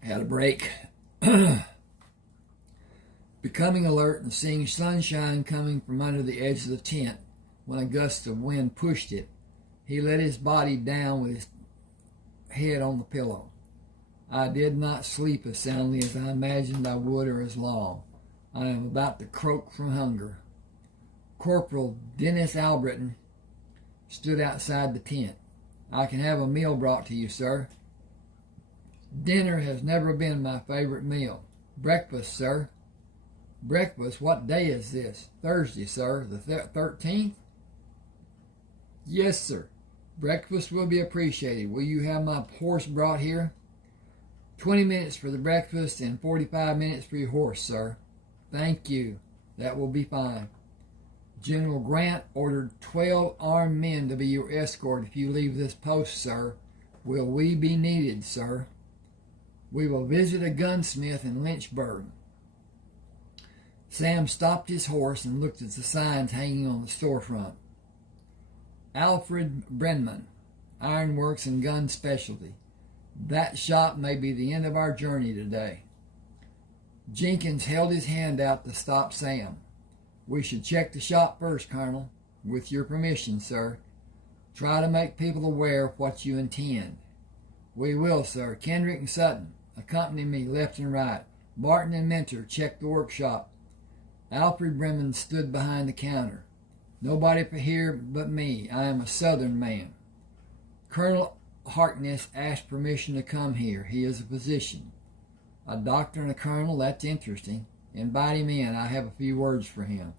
Had a break. Becoming alert and seeing sunshine coming from under the edge of the tent when a gust of wind pushed it, he let his body down with his head on the pillow. I did not sleep as soundly as I imagined I would, or as long. I am about to croak from hunger. Corporal Dennis Albritton stood outside the tent. I can have a meal brought to you, sir. Dinner has never been my favorite meal. Breakfast, sir. Breakfast? What day is this? Thursday, sir. The 13th? Yes, sir. Breakfast will be appreciated. Will you have my horse brought here? 20 minutes for the breakfast and 45 minutes for your horse, sir. Thank you. That will be fine. General Grant ordered 12 armed men to be your escort if you leave this post, sir. Will we be needed, sir? We will visit a gunsmith in Lynchburg. Sam stopped his horse and looked at the signs hanging on the storefront. Alfred Brenman, Ironworks and Gun Specialty. That shop may be the end of our journey today. Jenkins held his hand out to stop Sam. We should check the shop first, Colonel. With your permission, sir. Try to make people aware of what you intend. We will, sir. Kendrick and Sutton, accompany me left and right. Barton and Mentor, check the workshop. Alfred Bremen stood behind the counter. Nobody here but me. I am a Southern man. Colonel Harkness asked permission to come here. He is a physician. A doctor and a colonel, that's interesting. Invite him in. I have a few words for him.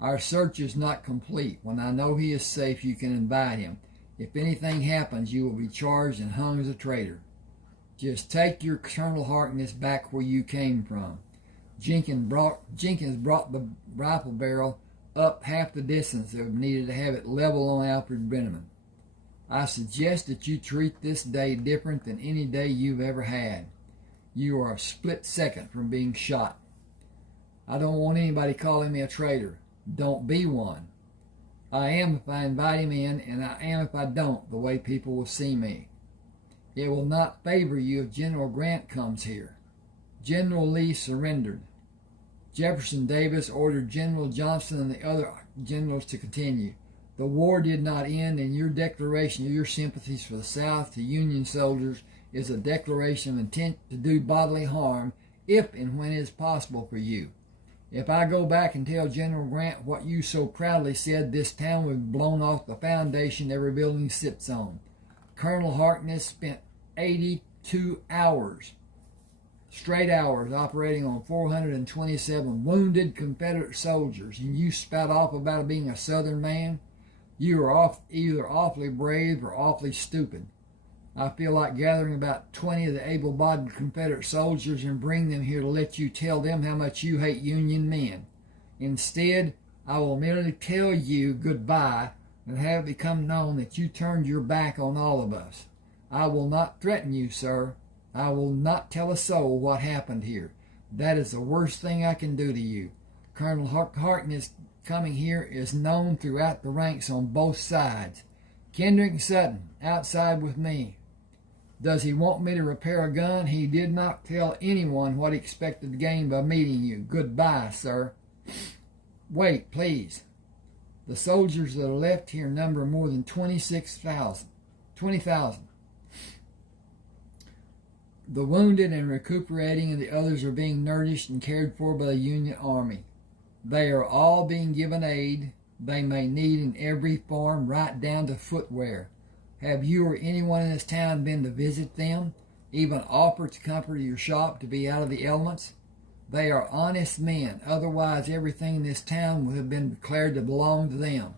Our search is not complete. When I know he is safe, you can invite him. If anything happens, you will be charged and hung as a traitor. Just take your Colonel Harkness back where you came from. Jenkins brought the rifle barrel up half the distance that was needed to have it level on Alfred Brenneman. I suggest that you treat this day different than any day you've ever had. You are a split second from being shot. I don't want anybody calling me a traitor. Don't be one. I am if I invite him in, and I am if I don't, the way people will see me. It will not favor you if General Grant comes here. General Lee surrendered. Jefferson Davis ordered General Johnson and the other generals to continue. The war did not end, and your declaration of your sympathies for the South to Union soldiers is a declaration of intent to do bodily harm if and when it is possible for you. If I go back and tell General Grant what you so proudly said, this town will be blown off the foundation every building sits on. Colonel Harkness spent 82 hours, straight hours, operating on 427 wounded Confederate soldiers, and you spout off about being a Southern man? You are either awfully brave or awfully stupid. I feel like gathering about 20 of the able-bodied Confederate soldiers and bring them here to let you tell them how much you hate Union men. Instead, I will merely tell you goodbye and have it become known that you turned your back on all of us. I will not threaten you, sir. I will not tell a soul what happened here. That is the worst thing I can do to you. Colonel Harkness coming here is known throughout the ranks on both sides. Kendrick Sutton, outside with me. Does he want me to repair a gun? He did not tell anyone what he expected to gain by meeting you. Goodbye, sir. Wait, please. The soldiers that are left here number more than 20,000. The wounded and recuperating, and the others are being nourished and cared for by the Union Army. They are all being given aid they may need in every form, right down to footwear. Have you or anyone in this town been to visit them? Even offered to come to your shop to be out of the elements? They are honest men. Otherwise, everything in this town would have been declared to belong to them.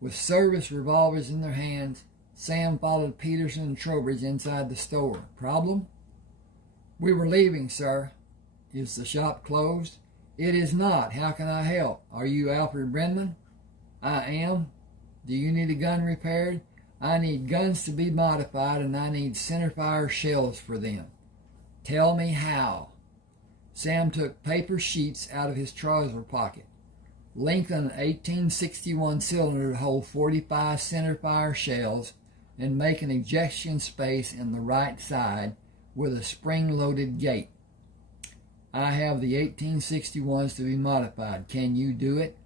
With service revolvers in their hands, Sam followed Peterson and Trowbridge inside the store. Problem? We were leaving, sir. Is the shop closed? It is not. How can I help? Are you Alfred Brennan? I am. Do you need a gun repaired? I need guns to be modified, and I need centerfire shells for them. Tell me how. Sam took paper sheets out of his trouser pocket. Lengthen an 1861 cylinder to hold 45 centerfire shells and make an ejection space in the right side with a spring-loaded gate. I have the 1861s to be modified. Can you do it?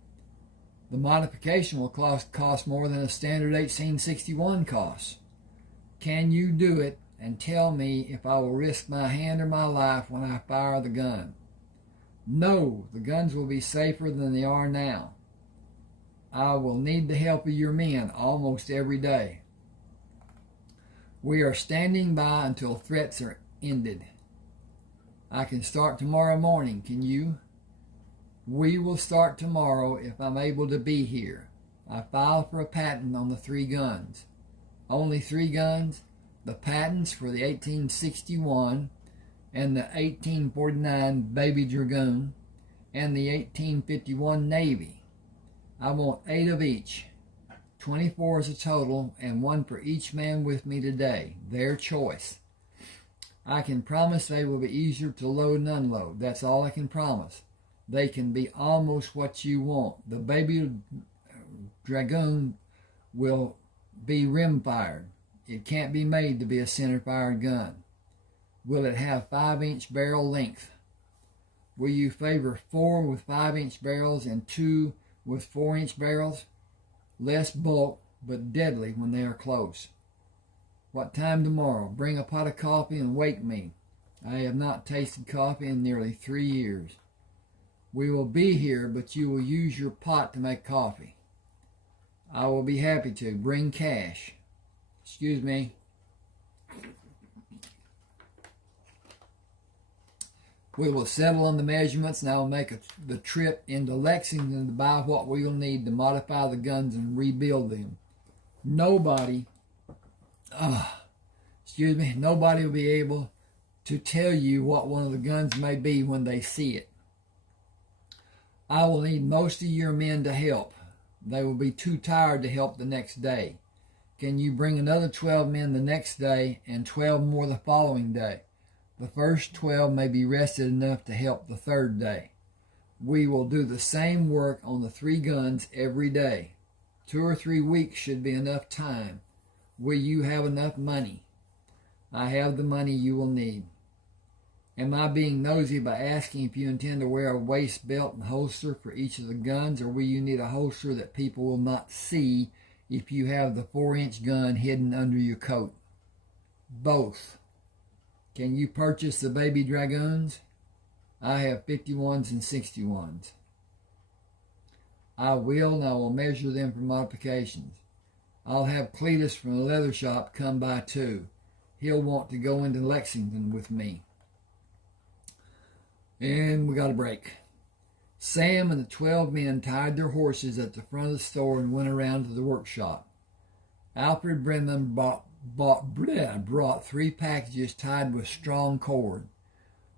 The modification will cost more than a standard 1861 costs. Can you do it, and tell me if I will risk my hand or my life when I fire the gun? No, the guns will be safer than they are now. I will need the help of your men almost every day. We are standing by until threats are ended. I can start tomorrow morning, can you? We will start tomorrow if I'm able to be here. I filed for a patent on the 3 guns. Only 3 guns? The patents for the 1861 and the 1849 Baby Dragoon and the 1851 Navy. I want 8 of each. 24 is a total, and 1 for each man with me today. Their choice. I can promise they will be easier to load and unload. That's all I can promise. They can be almost what you want. The Baby Dragoon will be rim-fired. It can't be made to be a center-fired gun. Will it have 5-inch barrel length? Will you favor 4 with 5-inch barrels and 2 with 4-inch barrels? Less bulk, but deadly when they are close. What time tomorrow? Bring a pot of coffee and wake me. I have not tasted coffee in nearly 3 years. We will be here, but you will use your pot to make coffee. I will be happy to. Bring cash. Excuse me. We will settle on the measurements, and I will make the trip into Lexington to buy what we will need to modify the guns and rebuild them. Nobody will be able to tell you what one of the guns may be when they see it. I will need most of your men to help. They will be too tired to help the next day. Can you bring another 12 men the next day and 12 more the following day? The first 12 may be rested enough to help the third day. We will do the same work on the 3 guns every day. 2 or 3 weeks should be enough time. Will you have enough money? I have the money you will need. Am I being nosy by asking if you intend to wear a waist belt and holster for each of the guns, or will you need a holster that people will not see if you have the 4-inch gun hidden under your coat? Both. Can you purchase the Baby Dragoons? I have 51s and 61s. I will, and I will measure them for modifications. I'll have Cletus from the leather shop come by too. He'll want to go into Lexington with me. And we got a break. Sam and the 12 men tied their horses at the front of the store and went around to the workshop. Alfred Brennan brought 3 packages tied with strong cord,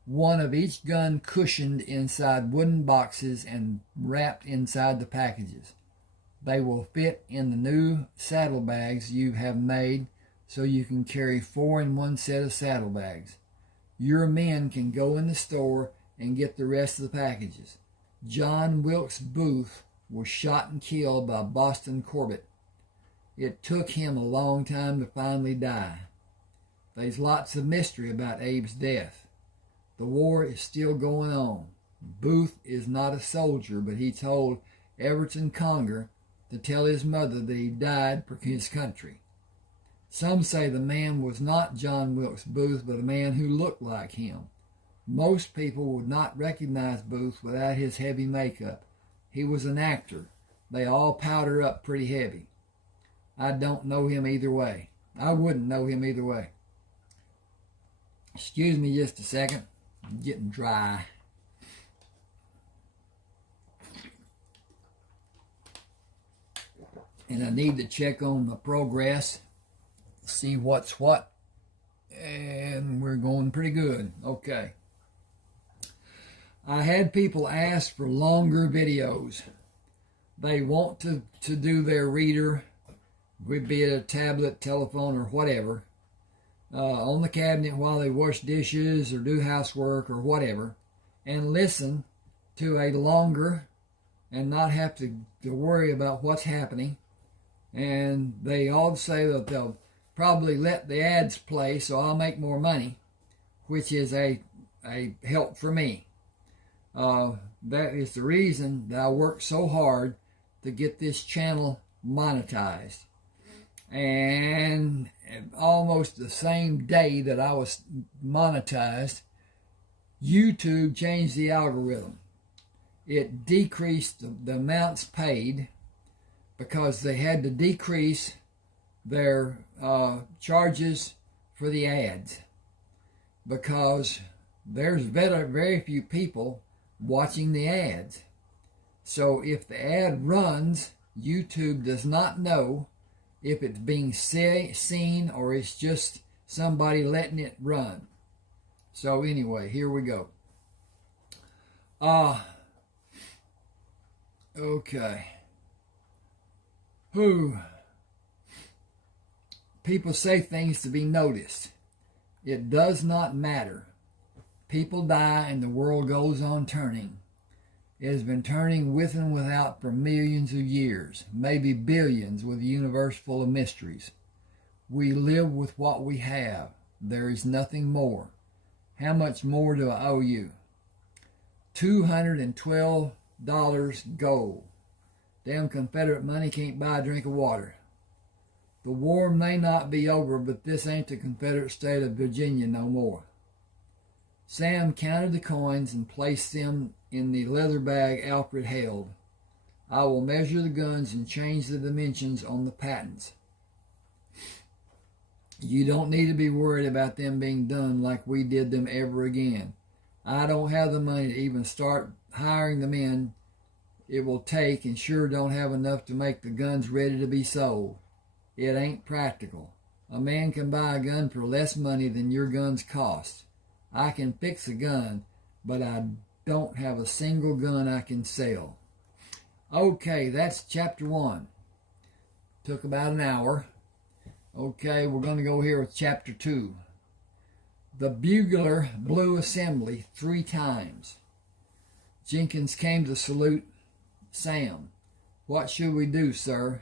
1 of each gun cushioned inside wooden boxes and wrapped inside the packages. They will fit in the new saddlebags you have made, so you can carry 4 in one set of saddlebags. Your men can go in the store and get the rest of the packages. John Wilkes Booth was shot and killed by Boston Corbett. It took him a long time to finally die. There's lots of mystery about Abe's death. The war is still going on. Booth is not a soldier, but he told Everton Conger to tell his mother that he died for his country. Some say the man was not John Wilkes Booth, but a man who looked like him. Most people would not recognize Booth without his heavy makeup. He was an actor. They all powder up pretty heavy. I don't know him either way. I wouldn't know him either way. Excuse me just a second. I'm getting dry. And I need to check on my progress, see what's what, and we're going pretty good. Okay. I had people ask for longer videos. They want to do their reader, be it a tablet, telephone, or whatever, on the cabinet while they wash dishes or do housework or whatever, and listen to a longer and not have to worry about what's happening. And they all say that they'll probably let the ads play so I'll make more money, which is a help for me. That is the reason that I work so hard to get this channel monetized. And almost the same day that I was monetized, YouTube changed the algorithm. It decreased the amounts paid because they had to decrease their charges for the ads, because there's very few people watching the ads. So if the ad runs, YouTube does not know if it's being seen or it's just somebody letting it run. So anyway, here we go. Okay. People say things to be noticed. It does not matter. People die and the world goes on turning. It has been turning with and without for millions of years, maybe billions, with a universe full of mysteries. We live with what we have. There is nothing more. How much more do I owe you? $212 gold. Damn Confederate money can't buy a drink of water. The war may not be over, but this ain't the Confederate state of Virginia no more. Sam counted the coins and placed them in the leather bag Alfred held. I will measure the guns and change the dimensions on the patents. You don't need to be worried about them being done like we did them ever again. I don't have the money to even start hiring the men it will take, and sure don't have enough to make the guns ready to be sold. It ain't practical. A man can buy a gun for less money than your guns cost. I can fix a gun, but I don't have a single gun I can sell. Okay, that's chapter 1. Took about an hour. Okay, we're going to go here with chapter 2. The bugler blew assembly 3 times. Jenkins came to salute Sam. What should we do, sir?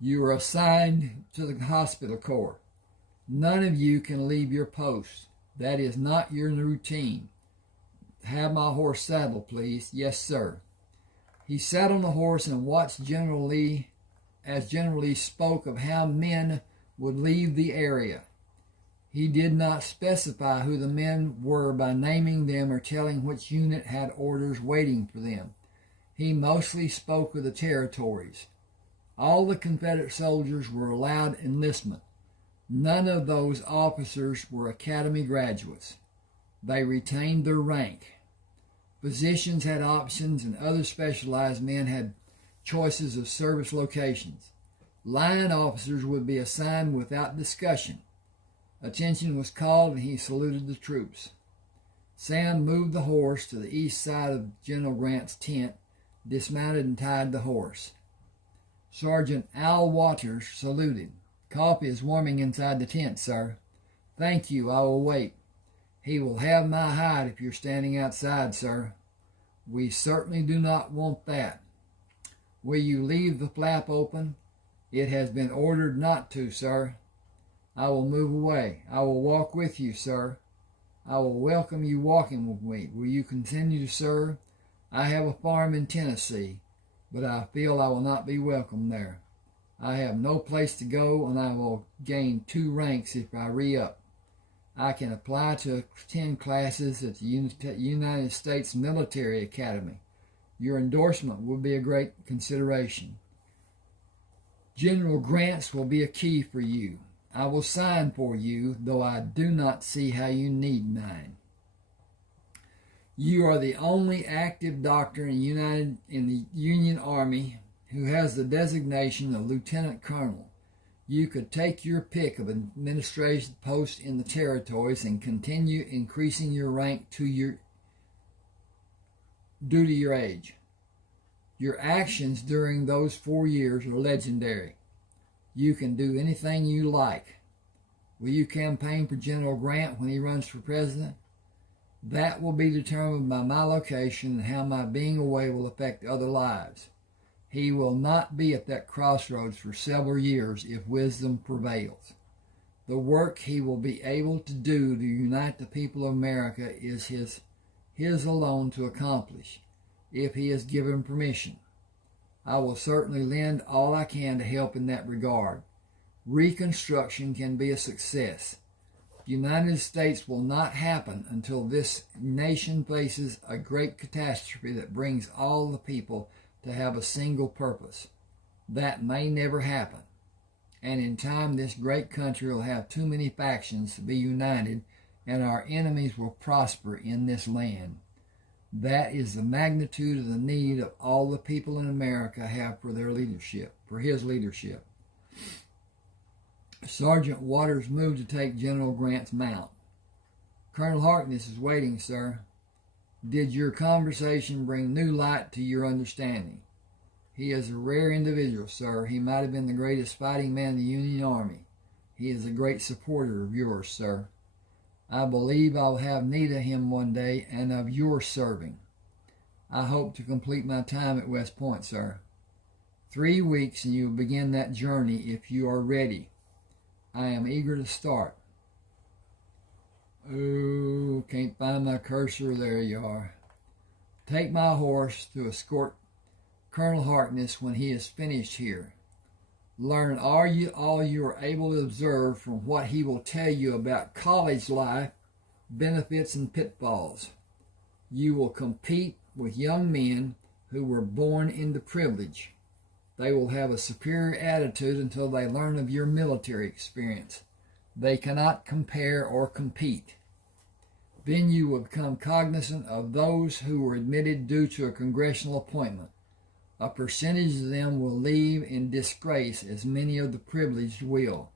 You are assigned to the hospital corps. None of you can leave your post. That is not your routine. Have my horse saddled, please. Yes, sir. He sat on the horse and watched General Lee as General Lee spoke of how men would leave the area. He did not specify who the men were by naming them or telling which unit had orders waiting for them. He mostly spoke of the territories. All the Confederate soldiers were allowed enlistment. None of those officers were academy graduates. They retained their rank. Physicians had options, and other specialized men had choices of service locations. Line officers would be assigned without discussion. Attention was called, and he saluted the troops. Sam moved the horse to the east side of General Grant's tent, dismounted and tied the horse. Sergeant Al Waters saluted. Coffee is warming inside the tent, sir. Thank you, I will wait. He will have my hide if you're standing outside, sir. We certainly do not want that. Will you leave the flap open? It has been ordered not to, sir. I will move away. I will walk with you, sir. I will welcome you walking with me. Will you continue to serve? I have a farm in Tennessee, but I feel I will not be welcome there. I have no place to go, and I will gain 2 ranks if I re-up. I can apply to attend classes at the United States Military Academy. Your endorsement will be a great consideration. General grants will be a key for you. I will sign for you, though I do not see how you need mine. You are the only active doctor in the Union Army who has the designation of lieutenant colonel. You could take your pick of administration posts in the territories and continue increasing your rank due to your age. Your actions during those 4 years are legendary. You can do anything you like. Will you campaign for General Grant when he runs for president? That will be determined by my location and how my being away will affect other lives. He will not be at that crossroads for several years if wisdom prevails. The work he will be able to do to unite the people of America is his alone to accomplish, if he is given permission. I will certainly lend all I can to help in that regard. Reconstruction can be a success. The United States will not happen until this nation faces a great catastrophe that brings all the people to have a single purpose. That may never happen. And in time, this great country will have too many factions to be united, and our enemies will prosper in this land. That is the magnitude of the need of all the people in America have for their leadership, for his leadership. Sergeant Waters moved to take General Grant's mount. Colonel Harkness is waiting, sir. Did your conversation bring new light to your understanding? He is a rare individual, sir. He might have been the greatest fighting man in the Union Army. He is a great supporter of yours, sir. I believe I'll have need of him one day and of your serving. I hope to complete my time at West Point, sir. 3 weeks and you will begin that journey if you are ready. I am eager to start. Oh, can't find my cursor. There you are. Take my horse to escort Colonel Harkness when he is finished here. Learn all you are able to observe from what he will tell you about college life, benefits, and pitfalls. You will compete with young men who were born into privilege. They will have a superior attitude until they learn of your military experience. They cannot compare or compete. Then you will become cognizant of those who were admitted due to a congressional appointment. A percentage of them will leave in disgrace, as many of the privileged will.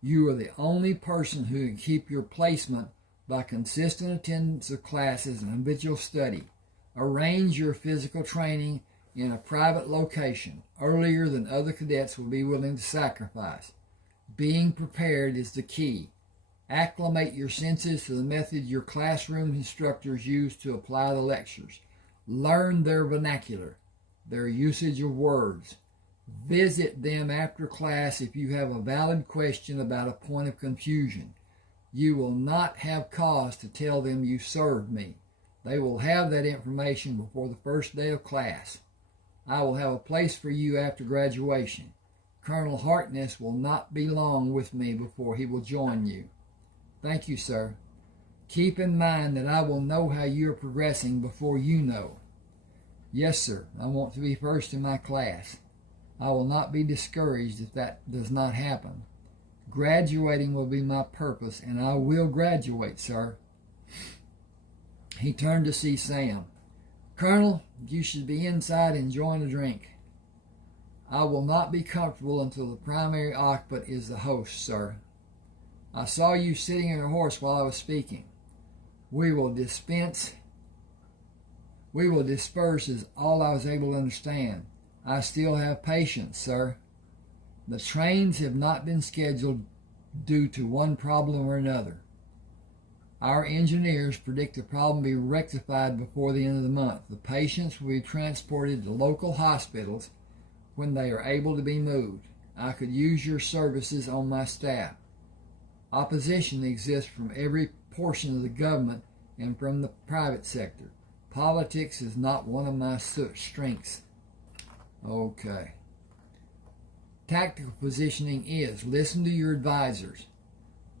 You are the only person who can keep your placement by consistent attendance of classes and habitual study. Arrange your physical training in a private location, earlier than other cadets will be willing to sacrifice. Being prepared is the key. Acclimate your senses to the method your classroom instructors use to apply the lectures. Learn their vernacular, their usage of words. Visit them after class if you have a valid question about a point of confusion. You will not have cause to tell them you served me. They will have that information before the first day of class. I will have a place for you after graduation. Colonel Harkness will not be long with me before he will join you. Thank you, sir. Keep in mind that I will know how you are progressing before you know. Yes, sir, I want to be first in my class. I will not be discouraged if that does not happen. Graduating will be my purpose, and I will graduate, sir. He turned to see Sam. Colonel, you should be inside enjoying a drink. I will not be comfortable until the primary occupant is the host, sir. I saw you sitting on your horse while I was speaking. We will disperse is all I was able to understand. I still have patience, sir. The trains have not been scheduled due to one problem or another. Our engineers predict the problem be rectified before the end of the month. The patients will be transported to local hospitals when they are able to be moved. I could use your services on my staff. Opposition exists from every portion of the government and from the private sector. Politics is not one of my strengths. Okay. Tactical positioning is listen to your advisors.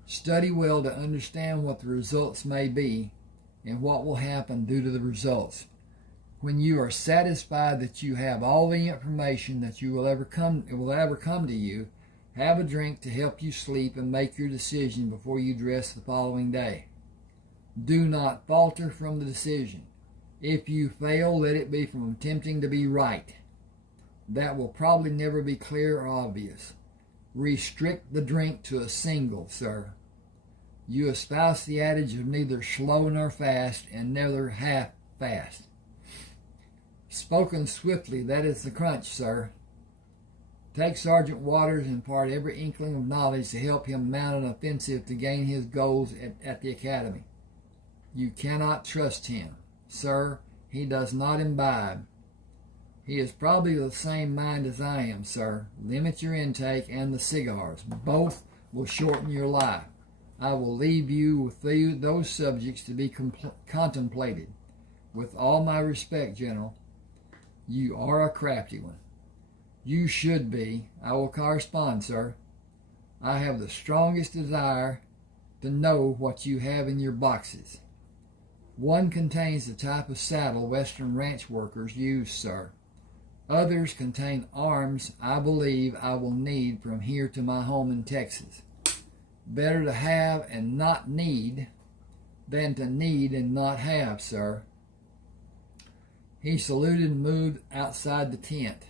Study well to understand what the results may be and what will happen due to the results. When you are satisfied that you have all the information that will ever come to you, have a drink to help you sleep and make your decision before you dress the following day. Do not falter from the decision. If you fail, let it be from attempting to be right. That will probably never be clear or obvious. Restrict the drink to a single, sir. You espouse the adage of neither slow nor fast and neither half fast. Spoken swiftly, that is the crunch, sir. Take Sergeant Waters and impart every inkling of knowledge to help him mount an offensive to gain his goals at the academy. You cannot trust him. Sir, he does not imbibe. He is probably of the same mind as I am, sir. Limit your intake and the cigars. Both will shorten your life. I will leave you with those subjects to be contemplated. With all my respect, General, you are a crafty one. You should be. I will correspond, sir. I have the strongest desire to know what you have in your boxes. One contains the type of saddle Western ranch workers use, sir. Others contain arms I believe I will need from here to my home in Texas. Better to have and not need than to need and not have, sir. He saluted and moved outside the tent.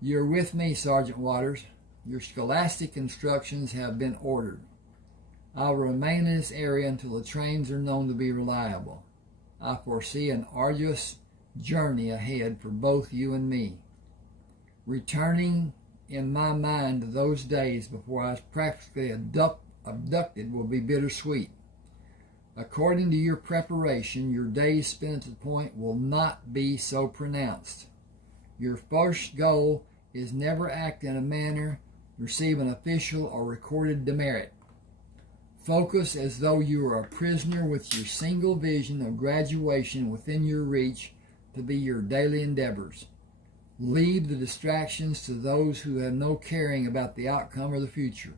You're with me, Sergeant Waters. Your scholastic instructions have been ordered. I will remain in this area until the trains are known to be reliable. I foresee an arduous journey ahead for both you and me. Returning in my mind to those days before I was practically abducted will be bittersweet. According to your preparation, your days spent at the point will not be so pronounced. Your first goal is never act in a manner receive an official or recorded demerit. Focus as though you are a prisoner with your single vision of graduation within your reach to be your daily endeavors. Leave the distractions to those who have no caring about the outcome or the future.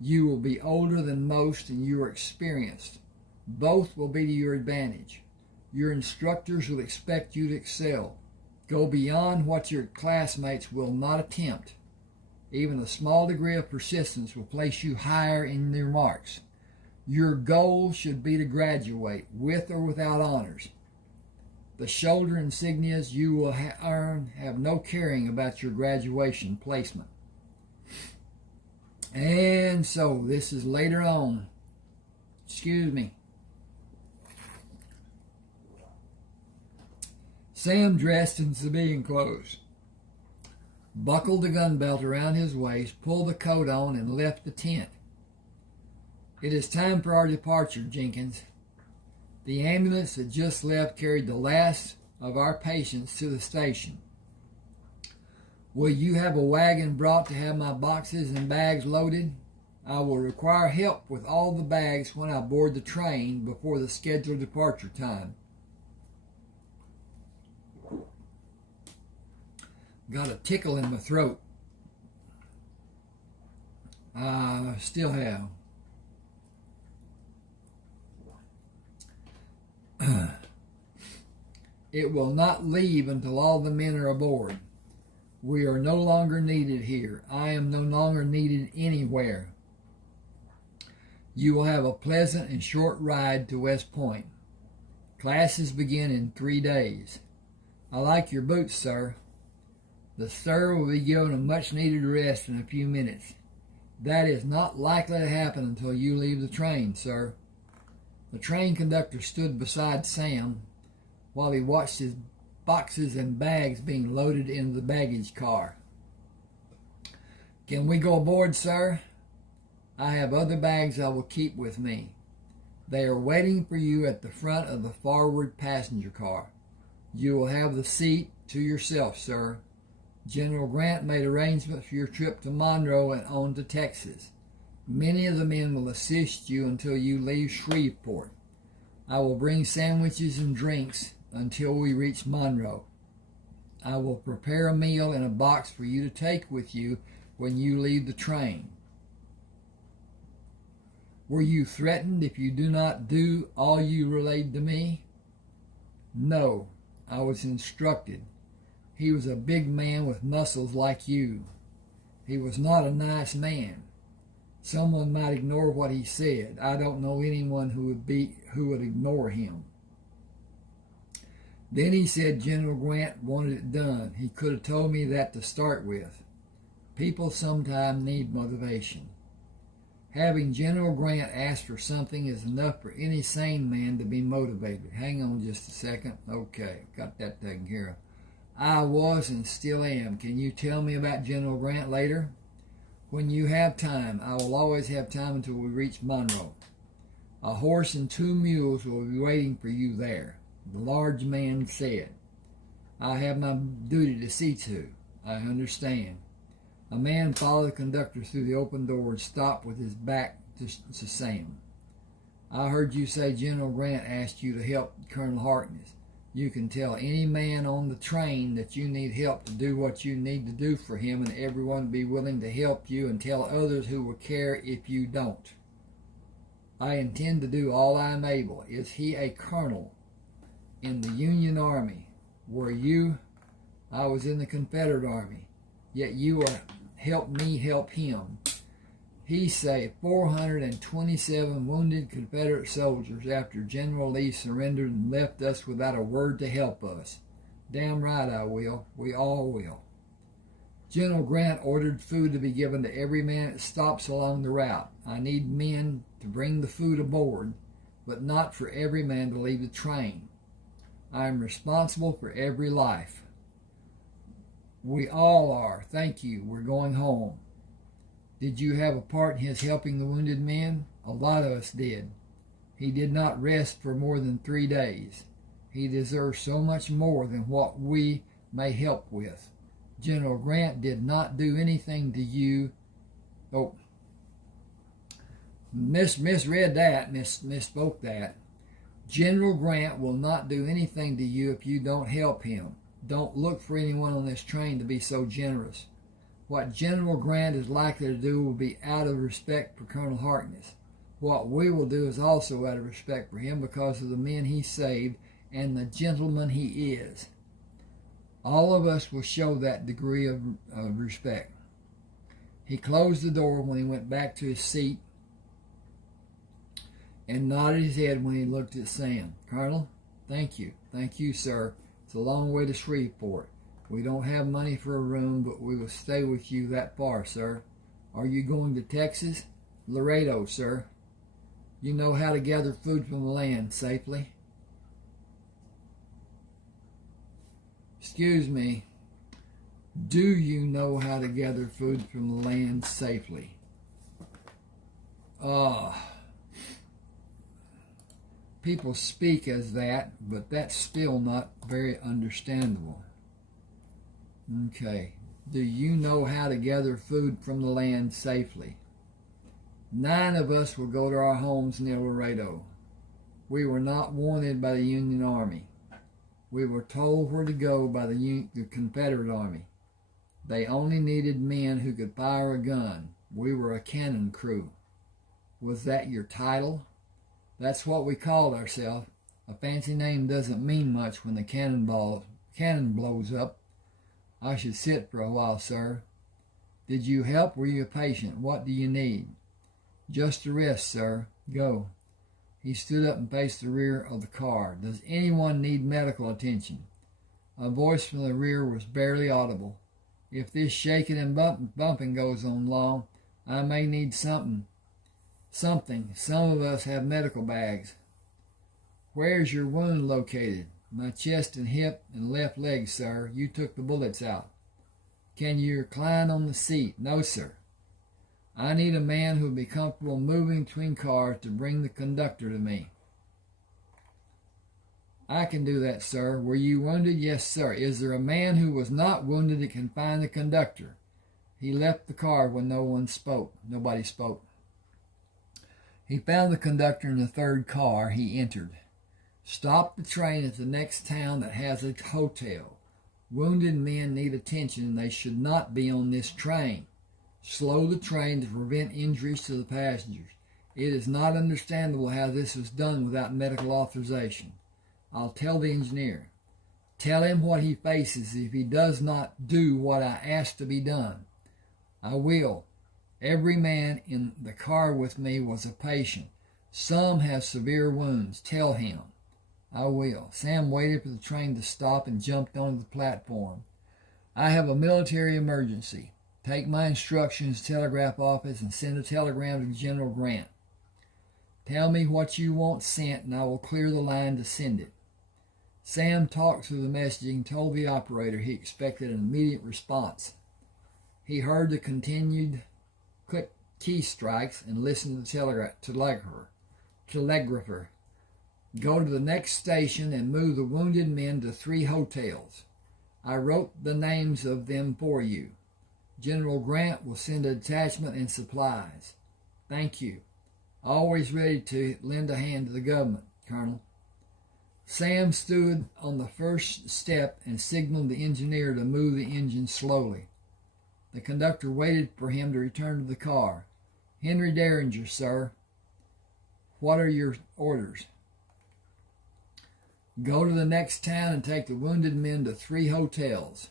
You will be older than most and you are experienced. Both will be to your advantage. Your instructors will expect you to excel. Go beyond what your classmates will not attempt. Even a small degree of persistence will place you higher in your marks. Your goal should be to graduate, with or without honors. The shoulder insignias you will earn have no caring about your graduation placement. And so, this is later on. Excuse me. Sam dressed in civilian clothes, buckled the gun belt around his waist, pulled the coat on, and left the tent. It is time for our departure, Jenkins. The ambulance that just left carried the last of our patients to the station. Will you have a wagon brought to have my boxes and bags loaded? I will require help with all the bags when I board the train before the scheduled departure time. Got a tickle in my throat. I still have. It will not leave until all the men are aboard. We are no longer needed here. I am no longer needed anywhere. You will have a pleasant and short ride to West Point. Classes begin in 3 days. I like your boots, sir. The sir will be given a much-needed rest in a few minutes. That is not likely to happen until you leave the train, sir. The train conductor stood beside Sam while he watched his boxes and bags being loaded into the baggage car. Can we go aboard, sir? I have other bags I will keep with me. They are waiting for you at the front of the forward passenger car. You will have the seat to yourself, sir. General Grant made arrangements for your trip to Monroe and on to Texas. Many of the men will assist you until you leave Shreveport. I will bring sandwiches and drinks until we reach Monroe. I will prepare a meal in a box for you to take with you when you leave the train. Were you threatened if you do not do all you relayed to me? No, I was instructed. He was a big man with muscles like you. He was not a nice man. Someone might ignore what he said. I don't know anyone who would ignore him. Then he said General Grant wanted it done. He could have told me that to start with. People sometimes need motivation. Having General Grant ask for something is enough for any sane man to be motivated. Hang on just a second. Okay, got that taken care of. I was and still am. Can you tell me about General Grant later? When you have time. I will always have time until we reach Monroe. A horse and 2 mules will be waiting for you there, the large man said. I have my duty to see to. I understand. A man followed the conductor through the open door and stopped with his back to Sam. I heard you say General Grant asked you to help Colonel Harkness. You can tell any man on the train that you need help to do what you need to do for him, and everyone will be willing to help you, and tell others who will care if you don't. I intend to do all I am able. Is he a colonel in the Union Army? Were you? I was in the Confederate Army. Yet you are help me help him. He saved 427 wounded Confederate soldiers after General Lee surrendered and left us without a word to help us. Damn right I will. We all will. General Grant ordered food to be given to every man that stops along the route. I need men to bring the food aboard, but not for every man to leave the train. I am responsible for every life. We all are. Thank you. We're going home. Did you have a part in his helping the wounded men? A lot of us did. He did not rest for more than 3 days. He deserves so much more than what we may help with. General Grant did not do anything to you. Oh, misread that, misspoke that. General Grant will not do anything to you if you don't help him. Don't look for anyone on this train to be so generous. What General Grant is likely to do will be out of respect for Colonel Harkness. What we will do is also out of respect for him because of the men he saved and the gentleman he is. All of us will show that degree of respect. He closed the door when he went back to his seat and nodded his head when he looked at Sam. Colonel, thank you. Thank you, sir. It's a long way to Shreveport. We don't have money for a room, but we will stay with you that far, sir. Are you going to Texas? Laredo, sir. You know how to gather food from the land safely? Excuse me. Do you know how to gather food from the land safely? People speak as that, but that's still not very understandable. Okay. Do you know how to gather food from the land safely? 9 of us will go to our homes near Laredo. We were not wanted by the Union Army. We were told where to go by the Confederate Army. They only needed men who could fire a gun. We were a cannon crew. Was that your title? That's what we called ourselves. A fancy name doesn't mean much when the cannon blows up. I should sit for a while, sir. Did you help? Were you a patient? What do you need? Just a rest, sir. Go. He stood up and faced the rear of the car. Does anyone need medical attention? A voice from the rear was barely audible. If this shaking and bumping goes on long, I may need something. Some of us have medical bags. Where's your wound located? My chest and hip and left leg, sir. You took the bullets out. Can you recline on the seat? No, sir. I need a man who will be comfortable moving between cars to bring the conductor to me. I can do that, sir. Were you wounded? Yes, sir. Is there a man who was not wounded that can find the conductor? He left the car when nobody spoke. He found the conductor in the third car he entered. Stop the train at the next town that has a hotel. Wounded men need attention and they should not be on this train. Slow the train to prevent injuries to the passengers. It is not understandable how this was done without medical authorization. I'll tell the engineer. Tell him what he faces if he does not do what I ask to be done. I will. Every man in the car with me was a patient. Some have severe wounds. Tell him. I will. Sam waited for the train to stop and jumped onto the platform. I have a military emergency. Take my instructions to the telegraph office and send a telegram to General Grant. Tell me what you want sent and I will clear the line to send it. Sam talked through the messaging and told the operator he expected an immediate response. He heard the continued click key strikes and listened to the telegrapher. Go to the next station and move the wounded men to 3 hotels. I wrote the names of them for you. General Grant will send a detachment and supplies. Thank you. Always ready to lend a hand to the government, Colonel. Sam stood on the first step and signaled the engineer to move the engine slowly. The conductor waited for him to return to the car. Henry Derringer, sir. What are your orders? Go to the next town and take the wounded men to 3 hotels.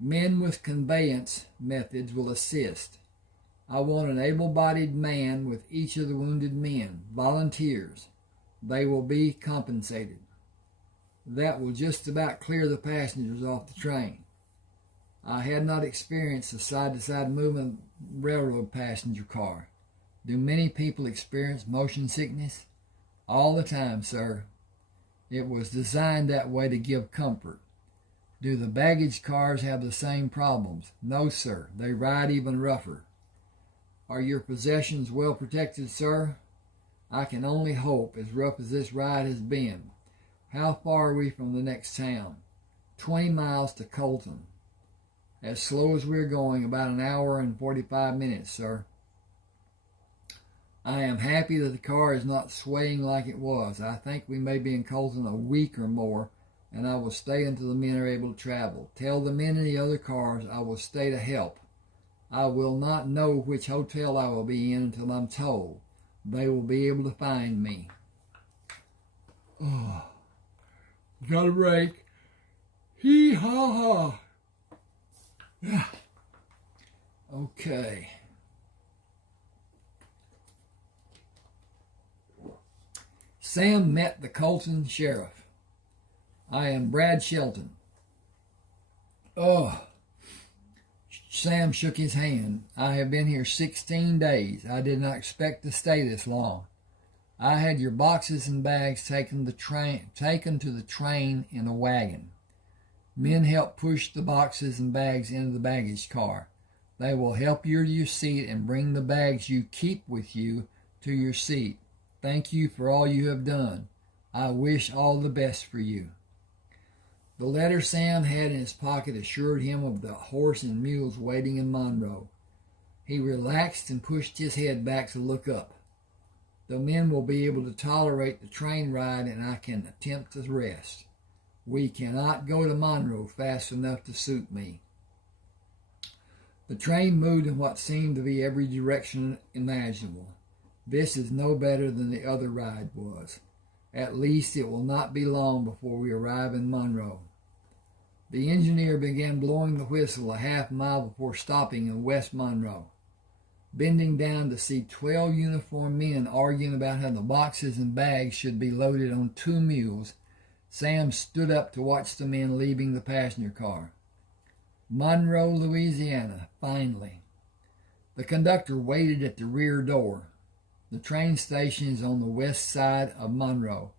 Men with conveyance methods will assist. I want an able-bodied man with each of the wounded men, volunteers. They will be compensated. That will just about clear the passengers off the train. I had not experienced a side-to-side movement railroad passenger car. Do many people experience motion sickness? All the time, sir. It was designed that way to give comfort. Do the baggage cars have the same problems? No, sir. They ride even rougher. Are your possessions well protected, sir? I can only hope, as rough as this ride has been. How far are we from the next town? 20 miles to Colton. As slow as we're going, about an hour and 45 minutes, sir. I am happy that the car is not swaying like it was. I think we may be in Colton a week or more, and I will stay until the men are able to travel. Tell the men in the other cars I will stay to help. I will not know which hotel I will be in until I'm told. They will be able to find me. Oh, got a break. Hee-haw-haw. Okay. Sam met the Colton sheriff. I am Brad Shelton. Oh. Sam shook his hand. I have been here 16 days. I did not expect to stay this long. I had your boxes and bags taken to the train in a wagon. Men help push the boxes and bags into the baggage car. They will help you to your seat and bring the bags you keep with you to your seat. Thank you for all you have done. I wish all the best for you. The letter Sam had in his pocket assured him of the horse and mules waiting in Monroe. He relaxed and pushed his head back to look up. The men will be able to tolerate the train ride and I can attempt to rest. We cannot go to Monroe fast enough to suit me. The train moved in what seemed to be every direction imaginable. This is no better than the other ride was. At least it will not be long before we arrive in Monroe. The engineer began blowing the whistle a half mile before stopping in West Monroe. Bending down to see 12 uniformed men arguing about how the boxes and bags should be loaded on 2 mules, Sam stood up to watch the men leaving the passenger car. Monroe, Louisiana, finally. The conductor waited at the rear door. The train station is on the west side of Monroe.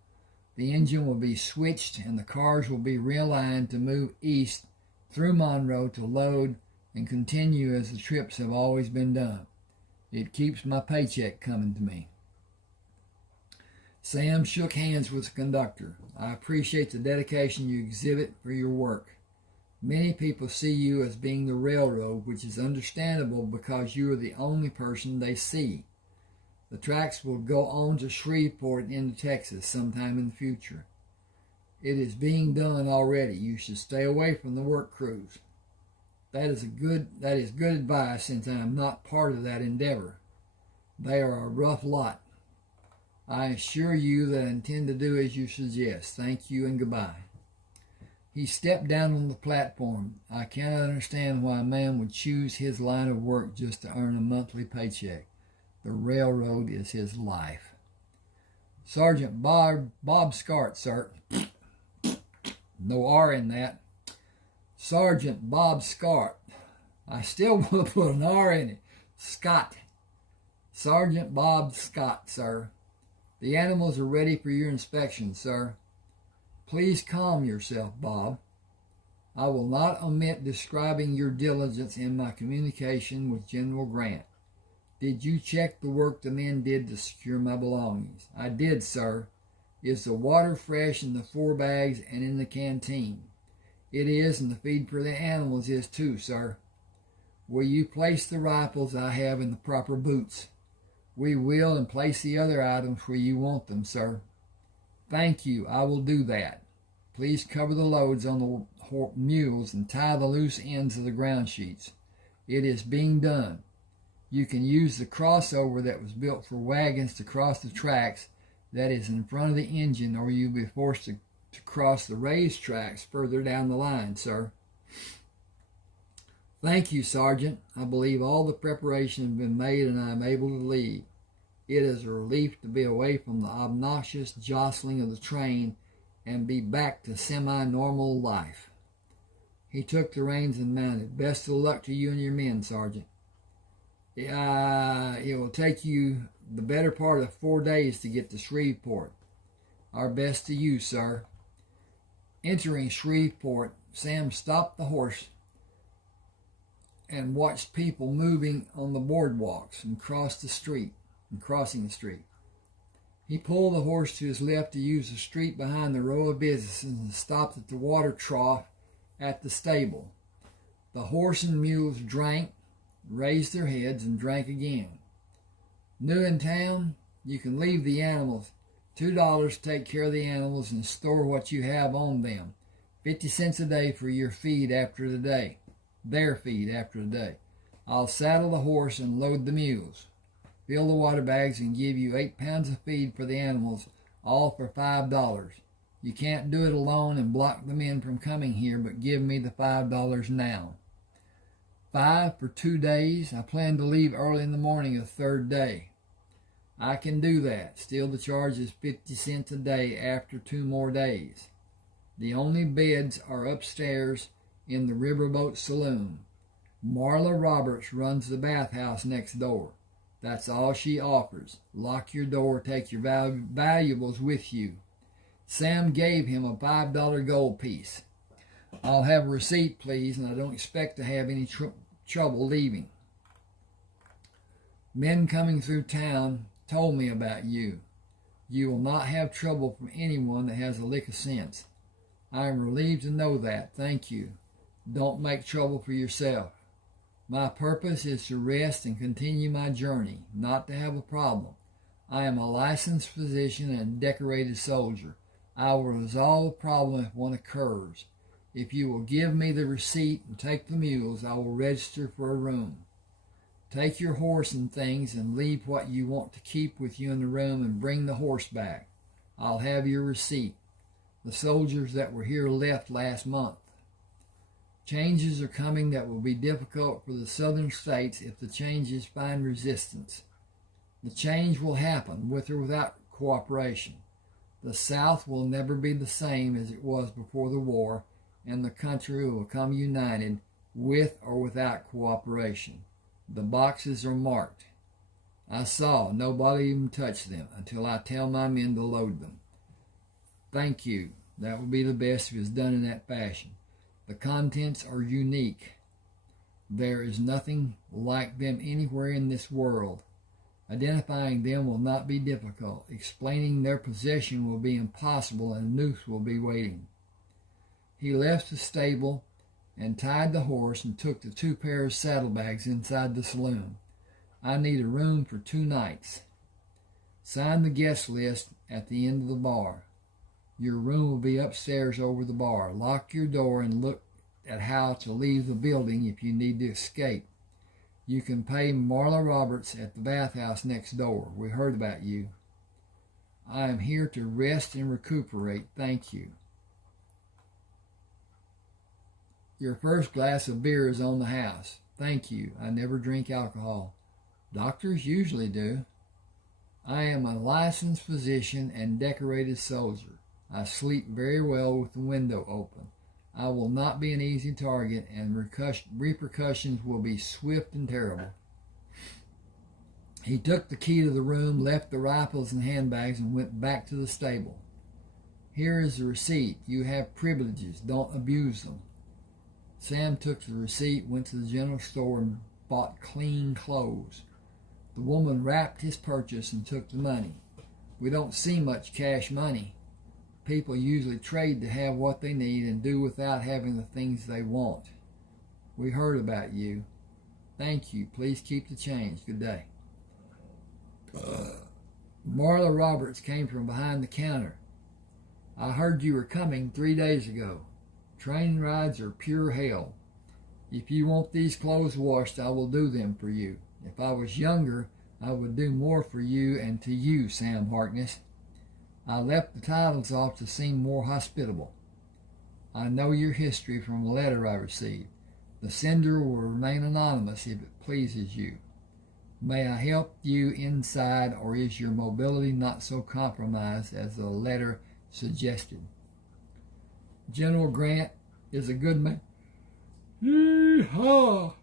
The engine will be switched and the cars will be realigned to move east through Monroe to load and continue as the trips have always been done. It keeps my paycheck coming to me. Sam shook hands with the conductor. I appreciate the dedication you exhibit for your work. Many people see you as being the railroad, which is understandable because you are the only person they see. The tracks will go on to Shreveport and into Texas sometime in the future. It is being done already. You should stay away from the work crews. That is good advice, since I am not part of that endeavor. They are a rough lot. I assure you that I intend to do as you suggest. Thank you and goodbye. He stepped down on the platform. I cannot understand why a man would choose his line of work just to earn a monthly paycheck. The railroad is his life. Sergeant Bob Scart, sir. No R in that. Sergeant Bob Scart. I still want to put an R in it. Scott. Sergeant Bob Scott, sir. The animals are ready for your inspection, sir. Please calm yourself, Bob. I will not omit describing your diligence in my communication with General Grant. Did you check the work the men did to secure my belongings? I did, sir. Is the water fresh in the 4 bags and in the canteen? It is, and the feed for the animals is too, sir. Will you place the rifles I have in the proper boots? We will, and place the other items where you want them, sir. Thank you. I will do that. Please cover the loads on the mules and tie the loose ends of the ground sheets. It is being done. You can use the crossover that was built for wagons to cross the tracks that is in front of the engine, or you'll be forced to cross the raised tracks further down the line, sir. Thank you, Sergeant. I believe all the preparation has been made and I am able to leave. It is a relief to be away from the obnoxious jostling of the train and be back to semi-normal life. He took the reins and mounted. Best of luck to you and your men, Sergeant. It will take you the better part of 4 days to get to Shreveport. Our best to you, sir. Entering Shreveport, Sam stopped the horse and watched people moving on the boardwalks and crossing the street. He pulled the horse to his left to use the street behind the row of businesses and stopped at the water trough at the stable. The horse and mules drank, raised their heads, and drank again. New in town, you can leave the animals. $2 to take care of the animals and store what you have on them. 50 cents a day for your feed after the day. Their feed after the day. I'll saddle the horse and load the mules. Fill the water bags and give you 8 pounds of feed for the animals, all for $5. You can't do it alone and block the men from coming here, but give me the $5 now. 5 for 2 days. I plan to leave early in the morning of the 3rd day. I can do that. Still, the charge is 50 cents a day after 2 more days. The only beds are upstairs in the Riverboat Saloon. Marla Roberts runs the bathhouse next door. That's all she offers. Lock your door, take your valuables with you. Sam gave him a $5 gold piece. I'll have a receipt, please, and I don't expect to have any trouble leaving. Men coming through town told me about you. You will not have trouble from anyone that has a lick of sense. I am relieved to know that. Thank you. Don't make trouble for yourself. My purpose is to rest and continue my journey, not to have a problem. I am a licensed physician and a decorated soldier. I will resolve a problem if one occurs. If you will give me the receipt and take the mules, I will register for a room. Take your horse and things and leave what you want to keep with you in the room and bring the horse back. I'll have your receipt. The soldiers that were here left last month. Changes are coming that will be difficult for the southern states if the changes find resistance. The change will happen with or without cooperation. The South will never be the same as it was before the war, and the country will come united with or without cooperation. The boxes are marked. I saw nobody even touch them until I tell my men to load them. Thank you. That will be the best if it's done in that fashion. The contents are unique. There is nothing like them anywhere in this world. Identifying them will not be difficult. Explaining their position will be impossible, and a noose will be waiting. He left the stable and tied the horse and took the 2 pairs of saddlebags inside the saloon. I need a room for 2 nights. Sign the guest list at the end of the bar. Your room will be upstairs over the bar. Lock your door and look at how to leave the building if you need to escape. You can pay Marla Roberts at the bathhouse next door. We heard about you. I am here to rest and recuperate. Thank you. Your first glass of beer is on the house. Thank you. I never drink alcohol. Doctors usually do. I am a licensed physician and decorated soldier. I sleep very well with the window open. I will not be an easy target, and repercussions will be swift and terrible. He took the key to the room, left the rifles and handbags, and went back to the stable. Here is the receipt. You have privileges. Don't abuse them. Sam took the receipt, went to the general store, and bought clean clothes. The woman wrapped his purchase and took the money. We don't see much cash money. People usually trade to have what they need and do without having the things they want. We heard about you. Thank you. Please keep the change. Good day. Marla Roberts came from behind the counter. I heard you were coming 3 days ago. Train rides are pure hell. If you want these clothes washed, I will do them for you. If I was younger, I would do more for you and to you, Sam Harkness. I left the titles off to seem more hospitable. I know your history from a letter I received. The sender will remain anonymous if it pleases you. May I help you inside, or is your mobility not so compromised as the letter suggested? General Grant is a good man. Yee-haw!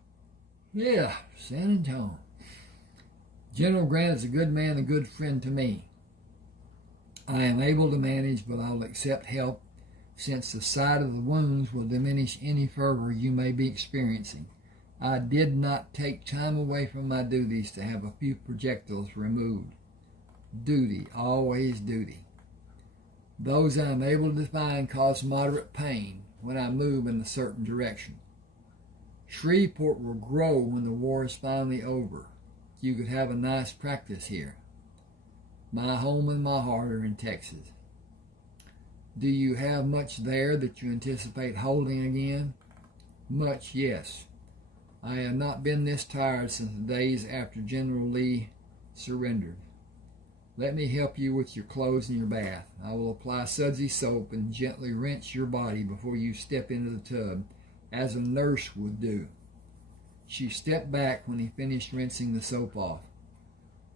Yeah, San Antonio. General Grant is a good man, a good friend to me. I am able to manage, but I'll accept help, since the sight of the wounds will diminish any fervor you may be experiencing. I did not take time away from my duties to have a few projectiles removed. Duty, always duty. Those I am able to find cause moderate pain when I move in a certain direction. Shreveport will grow when the war is finally over. You could have a nice practice here. My home and my heart are in Texas. Do you have much there that you anticipate holding again? Much, yes. I have not been this tired since the days after General Lee surrendered. Let me help you with your clothes and your bath. I will apply sudsy soap and gently rinse your body before you step into the tub, as a nurse would do. She stepped back when he finished rinsing the soap off.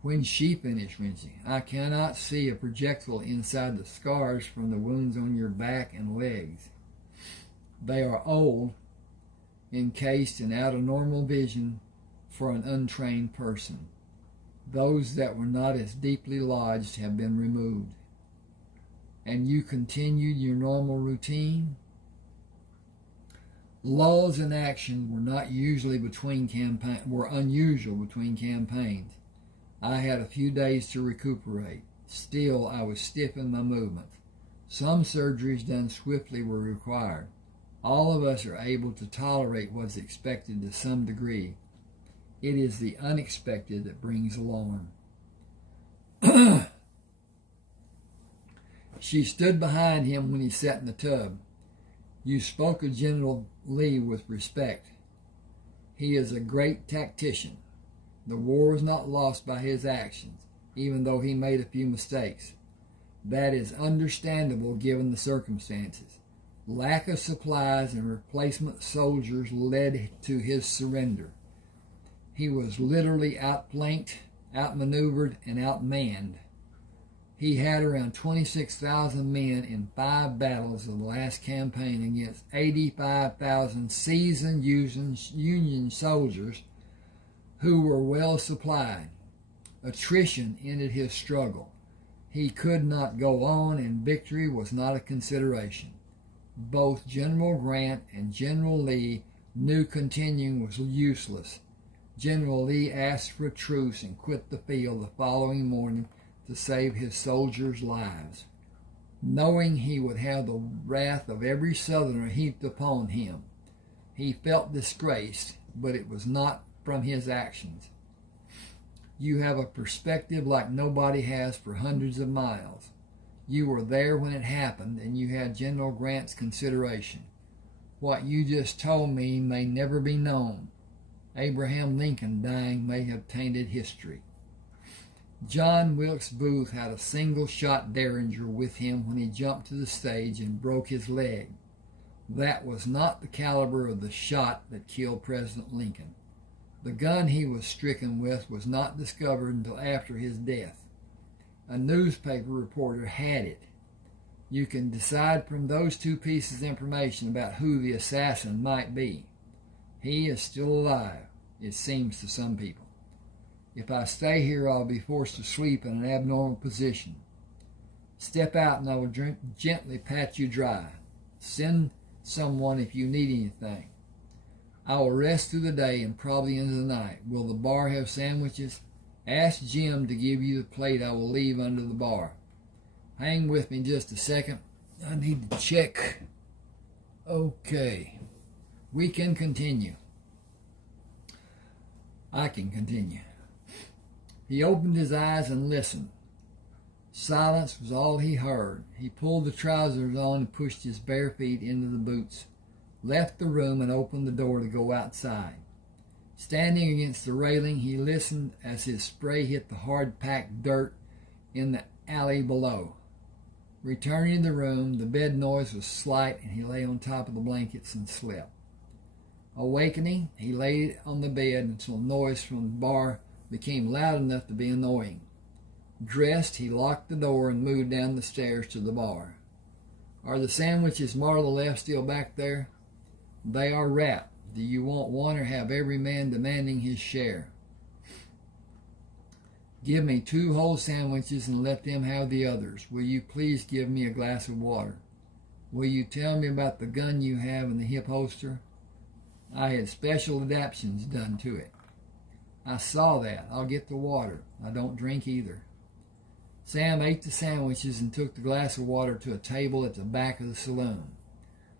When she finished rinsing, I cannot see a projectile inside the scars from the wounds on your back and legs. They are old, encased and out of normal vision for an untrained person. Those that were not as deeply lodged have been removed. And you continued your normal routine? Lulls in action were not usually were unusual between campaigns. I had a few days to recuperate. Still, I was stiff in my movements. Some surgeries done swiftly were required. All of us are able to tolerate what's expected to some degree. It is the unexpected that brings alarm. She stood behind him when he sat in the tub. You spoke of General Lee with respect. He is a great tactician. The war was not lost by his actions, even though he made a few mistakes. That is understandable given the circumstances. Lack of supplies and replacement soldiers led to his surrender. He was literally outflanked, outmaneuvered, and outmanned. He had around 26,000 men in 5 battles of the last campaign against 85,000 seasoned Union soldiers who were well supplied. Attrition ended his struggle. He could not go on, and victory was not a consideration. Both General Grant and General Lee knew continuing was useless. General Lee asked for a truce and quit the field the following morning to save his soldiers' lives, knowing he would have the wrath of every Southerner heaped upon him. He felt disgraced, but it was not from his actions. You have a perspective like nobody has for hundreds of miles. You were there when it happened, and you had General Grant's consideration. What you just told me may never be known. Abraham Lincoln dying may have tainted history. John Wilkes Booth had a single-shot Derringer with him when he jumped to the stage and broke his leg. That was not the caliber of the shot that killed President Lincoln. The gun he was stricken with was not discovered until after his death. A newspaper reporter had it. You can decide from those two pieces of information about who the assassin might be. He is still alive, it seems to some people. If I stay here, I'll be forced to sleep in an abnormal position. Step out and I will gently pat you dry. Send someone if you need anything. I will rest through the day and probably into the night. Will the bar have sandwiches? Ask Jim to give you the plate I will leave under the bar. Hang with me just a second. I need to check. Okay. We can continue. I can continue. He opened his eyes and listened. Silence was all he heard. He pulled the trousers on and pushed his bare feet into the boots, left the room and opened the door to go outside. Standing against the railing, he listened as his spray hit the hard-packed dirt in the alley below. Returning to the room, the bed noise was slight and he lay on top of the blankets and slept. Awakening, he lay on the bed until noise from the bar became loud enough to be annoying. Dressed, he locked the door and moved down the stairs to the bar. Are the sandwiches Marla left still back there? They are wrapped. Do you want one or have every man demanding his share? Give me 2 whole sandwiches and let them have the others. Will you please give me a glass of water? Will you tell me about the gun you have in the hip holster? I had special adaptations done to it. I saw that. I'll get the water. I don't drink either. Sam ate the sandwiches and took the glass of water to a table at the back of the saloon.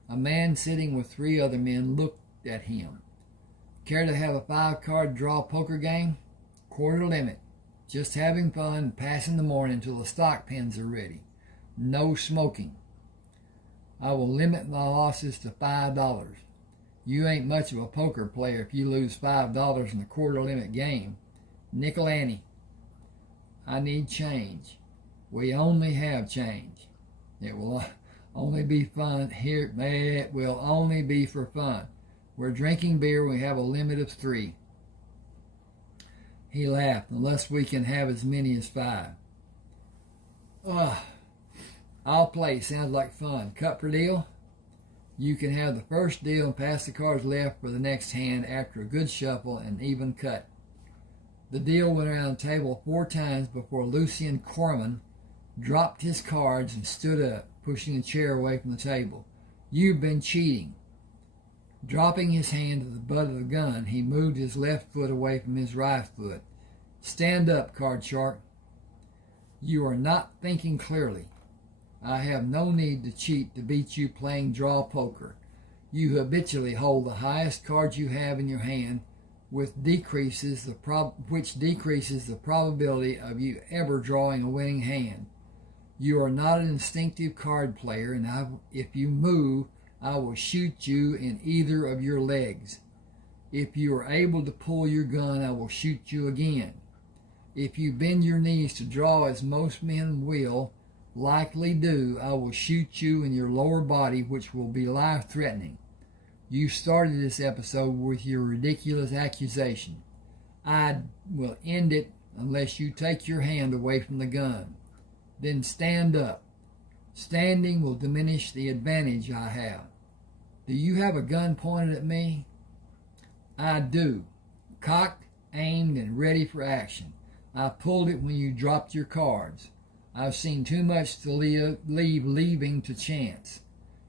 A man sitting with 3 other men looked at him. Care to have a 5-card draw poker game? Quarter limit. Just having fun and passing the morning until the stock pins are ready. No smoking. I will limit my losses to $5. You ain't much of a poker player if you lose $5 in a quarter limit game. Nickel ante. I need change. We only have change. It will only be fun here. It will only be for fun. We're drinking beer. We have a limit of 3. He laughed. Unless we can have as many as 5. I'll play. Sounds like fun. Cut for deal? You can have the first deal and pass the cards left for the next hand after a good shuffle and even cut. The deal went around the table 4 times before Lucien Corman dropped his cards and stood up, pushing a chair away from the table. You've been cheating. Dropping his hand to the butt of the gun, he moved his left foot away from his right foot. Stand up, card shark. You are not thinking clearly. I have no need to cheat to beat you playing draw poker. You habitually hold the highest cards you have in your hand, which decreases the probability of you ever drawing a winning hand. You are not an instinctive card player, and if you move, I will shoot you in either of your legs. If you are able to pull your gun, I will shoot you again. If you bend your knees to draw, as most men will likely do, I will shoot you in your lower body, which will be life-threatening. You started this episode with your ridiculous accusation. I will end it unless you take your hand away from the gun. Then stand up. Standing will diminish the advantage I have. Do you have a gun pointed at me? I do. Cocked, aimed, and ready for action. I pulled it when you dropped your cards. I've seen too much to leave leaving to chance.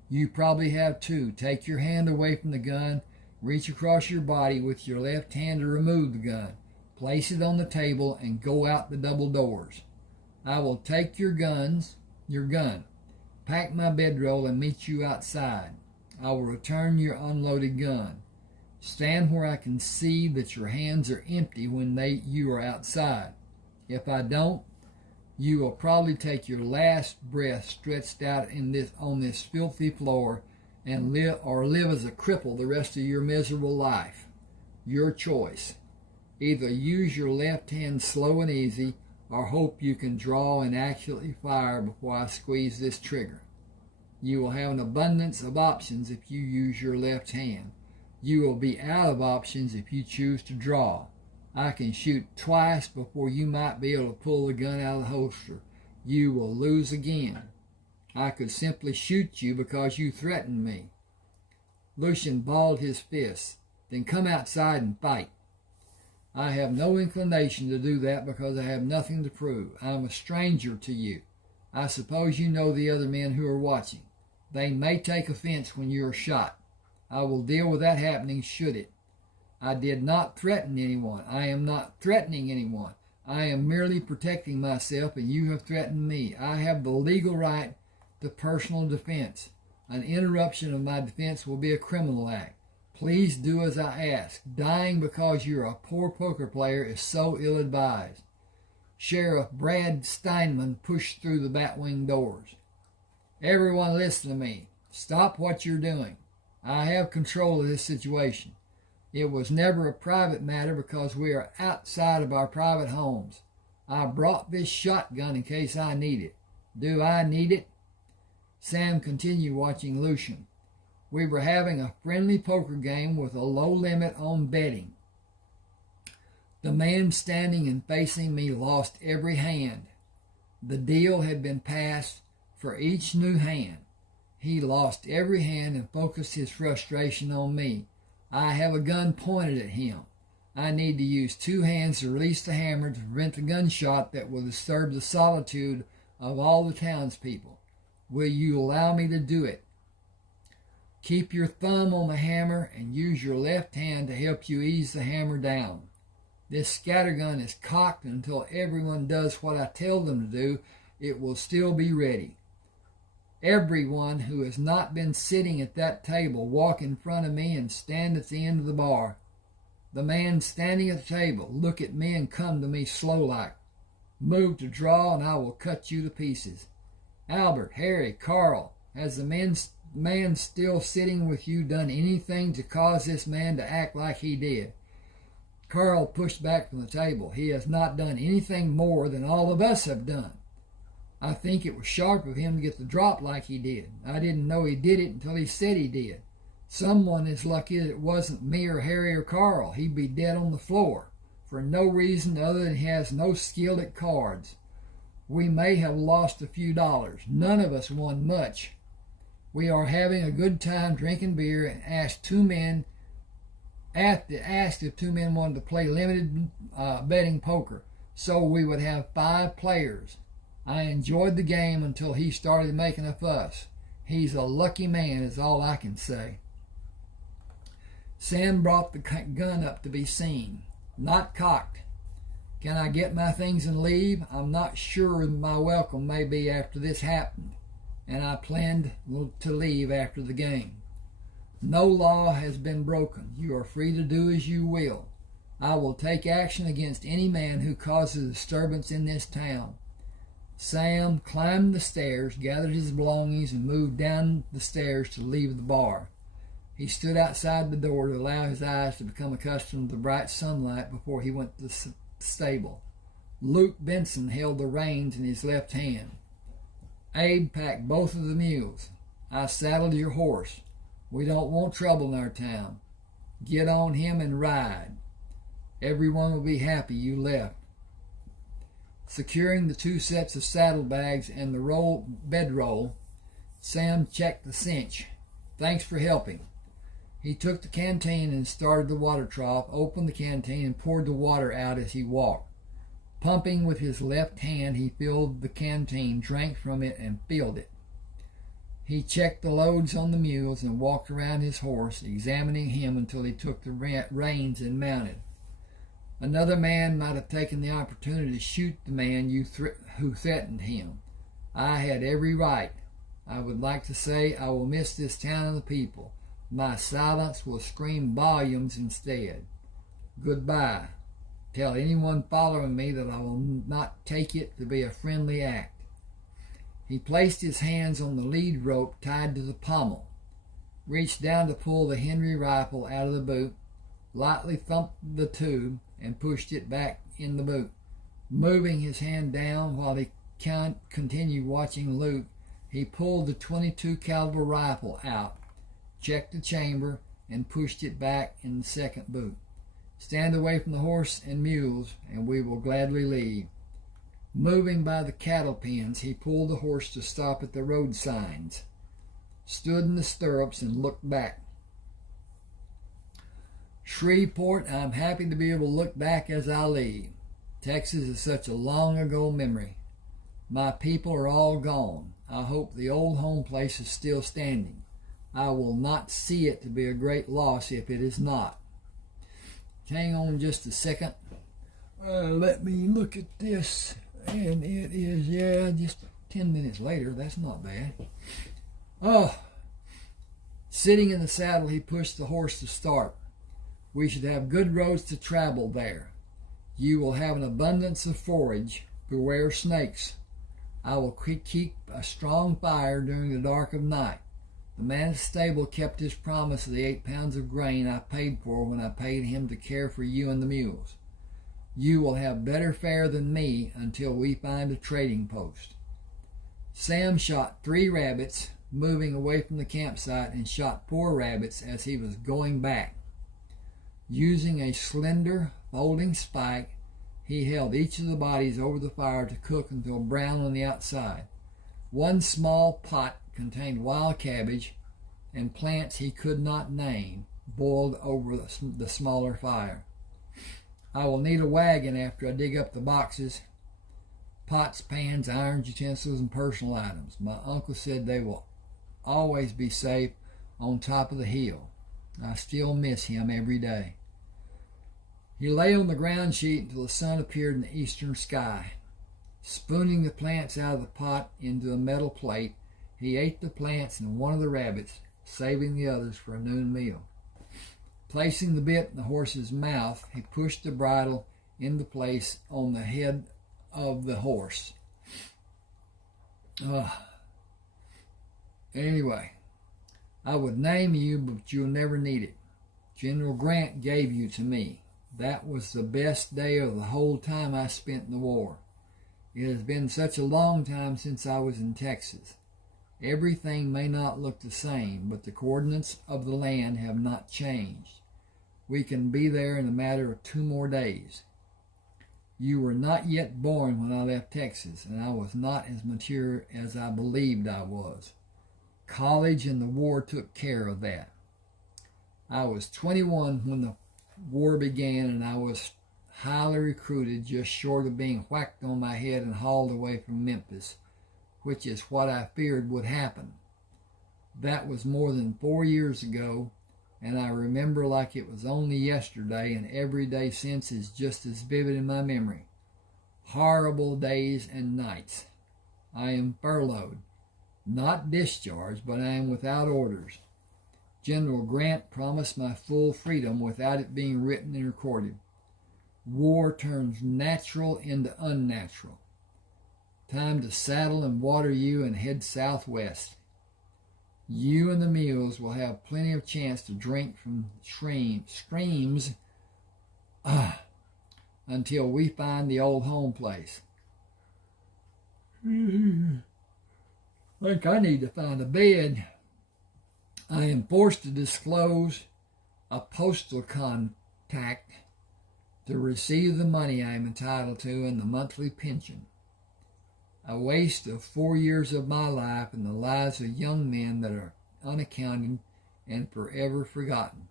You probably have too. Take your hand away from the gun Reach across your body with your left hand to remove the gun. Place it on the table and go out the double doors. I will take your gun, pack my bedroll and meet you outside. I will return your unloaded gun. Stand where I can see that your hands are empty when you are outside. If I don't, you will probably take your last breath stretched out on this filthy floor and live as a cripple the rest of your miserable life. Your choice. Either use your left hand slow and easy, or hope you can draw and accurately fire before I squeeze this trigger. You will have an abundance of options if you use your left hand. You will be out of options if you choose to draw. I can shoot twice before you might be able to pull the gun out of the holster. You will lose again. I could simply shoot you because you threatened me. Lucian balled his fists. Then come outside and fight. I have no inclination to do that because I have nothing to prove. I am a stranger to you. I suppose you know the other men who are watching. They may take offense when you are shot. I will deal with that happening should it. I did not threaten anyone. I am not threatening anyone. I am merely protecting myself, and you have threatened me. I have the legal right to personal defense. An interruption of my defense will be a criminal act. Please do as I ask. Dying because you're a poor poker player is so ill-advised. Sheriff Brad Steinman pushed through the batwing doors. Everyone listen to me. Stop what you're doing. I have control of this situation. It was never a private matter because we are outside of our private homes. I brought this shotgun in case I need it. Do I need it? Sam continued watching Lucian. We were having a friendly poker game with a low limit on betting. The man standing and facing me lost every hand. The deal had been passed for each new hand. He lost every hand and focused his frustration on me. I have a gun pointed at him. I need to use two hands to release the hammer to prevent the gunshot that will disturb the solitude of all the townspeople. Will you allow me to do it? Keep your thumb on the hammer and use your left hand to help you ease the hammer down. This scattergun is cocked until everyone does what I tell them to do. It will still be ready. Everyone who has not been sitting at that table, walk in front of me and stand at the end of the bar. The man standing at the table, look at me and come to me slow-like. Move to draw and I will cut you to pieces. Albert, Harry, Carl, has the man still sitting with you done anything to cause this man to act like he did? Carl pushed back from the table. He has not done anything more than all of us have done. I think it was sharp of him to get the drop like he did. I didn't know he did it until he said he did. Someone is lucky that it wasn't me or Harry or Carl. He'd be dead on the floor for no reason other than he has no skill at cards. We may have lost a few dollars. None of us won much. We are having a good time drinking beer and asked if two men wanted to play limited betting poker, so we would have 5 players. I enjoyed the game until he started making a fuss. He's a lucky man is all I can say. Sam brought the gun up to be seen. Not cocked. Can I get my things and leave? I'm not sure my welcome may be after this happened, and I planned to leave after the game. No law has been broken. You are free to do as you will. I will take action against any man who causes disturbance in this town. Sam climbed the stairs, gathered his belongings, and moved down the stairs to leave the bar. He stood outside the door to allow his eyes to become accustomed to the bright sunlight before he went to the stable. Luke Benson held the reins in his left hand. Abe packed both of the mules. I saddled your horse. We don't want trouble in our town. Get on him and ride. Everyone will be happy you left. Securing the 2 sets of saddlebags and the bedroll, Sam checked the cinch. Thanks for helping. He took the canteen and started the water trough, opened the canteen, and poured the water out as he walked. Pumping with his left hand, he filled the canteen, drank from it, and filled it. He checked the loads on the mules and walked around his horse, examining him until he took the reins and mounted. Another man might have taken the opportunity to shoot the man who threatened him. I had every right. I would like to say I will miss this town and the people. My silence will scream volumes instead. Goodbye. Tell anyone following me that I will not take it to be a friendly act. He placed his hands on the lead rope tied to the pommel, reached down to pull the Henry rifle out of the boot, lightly thumped the tube, and pushed it back in the boot. Moving his hand down while he continued watching Luke, he pulled the .22 caliber rifle out, checked the chamber, and pushed it back in the second boot. Stand away from the horse and mules, and we will gladly leave. Moving by the cattle pens, he pulled the horse to stop at the road signs, stood in the stirrups, and looked back. Shreveport, I'm happy to be able to look back as I leave. Texas is such a long ago memory. My people are all gone. I hope the old home place is still standing. I will not see it to be a great loss if it is not. Hang on just a second. Let me look at this. And it is, just 10 minutes later. That's not bad. Sitting in the saddle, he pushed the horse to start. We should have good roads to travel there. You will have an abundance of forage. Beware snakes. I will keep a strong fire during the dark of night. The man at the stable kept his promise of the 8 pounds of grain I paid for when I paid him to care for you and the mules. You will have better fare than me until we find a trading post. Sam shot 3 rabbits, moving away from the campsite, and shot 4 rabbits as he was going back. Using a slender, folding spike, he held each of the bodies over the fire to cook until brown on the outside. One small pot contained wild cabbage and plants he could not name, boiled over the smaller fire. I will need a wagon after I dig up the boxes, pots, pans, irons, utensils, and personal items. My uncle said they will always be safe on top of the hill. I still miss him every day. He lay on the ground sheet until the sun appeared in the eastern sky. Spooning the plants out of the pot into a metal plate, he ate the plants and one of the rabbits, saving the others for a noon meal. Placing the bit in the horse's mouth, he pushed the bridle into place on the head of the horse. Anyway, I would name you, but you'll never need it. General Grant gave you to me. That was the best day of the whole time I spent in the war. It has been such a long time since I was in Texas. Everything may not look the same, but the coordinates of the land have not changed. We can be there in a matter of 2 more days. You were not yet born when I left Texas, and I was not as mature as I believed I was. College and the war took care of that. I was 21 when the war began, and I was highly recruited, just short of being whacked on my head and hauled away from Memphis, which is what I feared would happen. That was more than 4 years ago, and I remember like it was only yesterday, and every day since is just as vivid in my memory. Horrible days and nights. I am furloughed, not discharged, but I am without orders. General Grant promised my full freedom without it being written and recorded. War turns natural into unnatural. Time to saddle and water you and head southwest. You and the mules will have plenty of chance to drink from streams until we find the old home place. I think I need to find a bed. I am forced to disclose a postal contact to receive the money I am entitled to and the monthly pension. A waste of 4 years of my life and the lives of young men that are unaccounted and forever forgotten.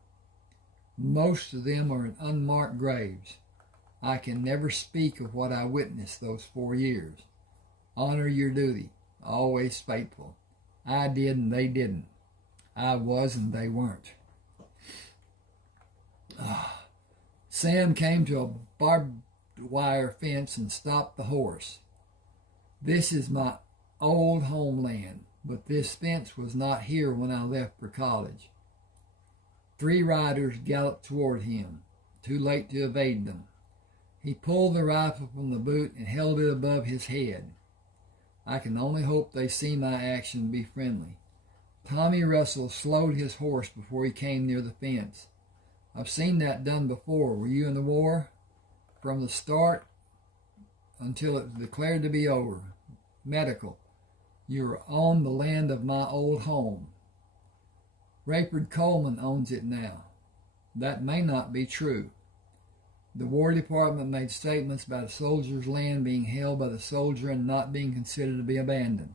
Most of them are in unmarked graves. I can never speak of what I witnessed those 4 years. Honor your duty, always faithful. I did and they didn't. I was and they weren't. Sam came to a barbed wire fence and stopped the horse. This is my old homeland, but this fence was not here when I left for college. 3 riders galloped toward him, too late to evade them. He pulled the rifle from the boot and held it above his head. I can only hope they see my action and be friendly. Tommy Russell slowed his horse before he came near the fence. I've seen that done before. Were you in the war? From the start until it was declared to be over. Medical. You're on the land of my old home. Rayford Coleman owns it now. That may not be true. The War Department made statements about a soldier's land being held by the soldier and not being considered to be abandoned.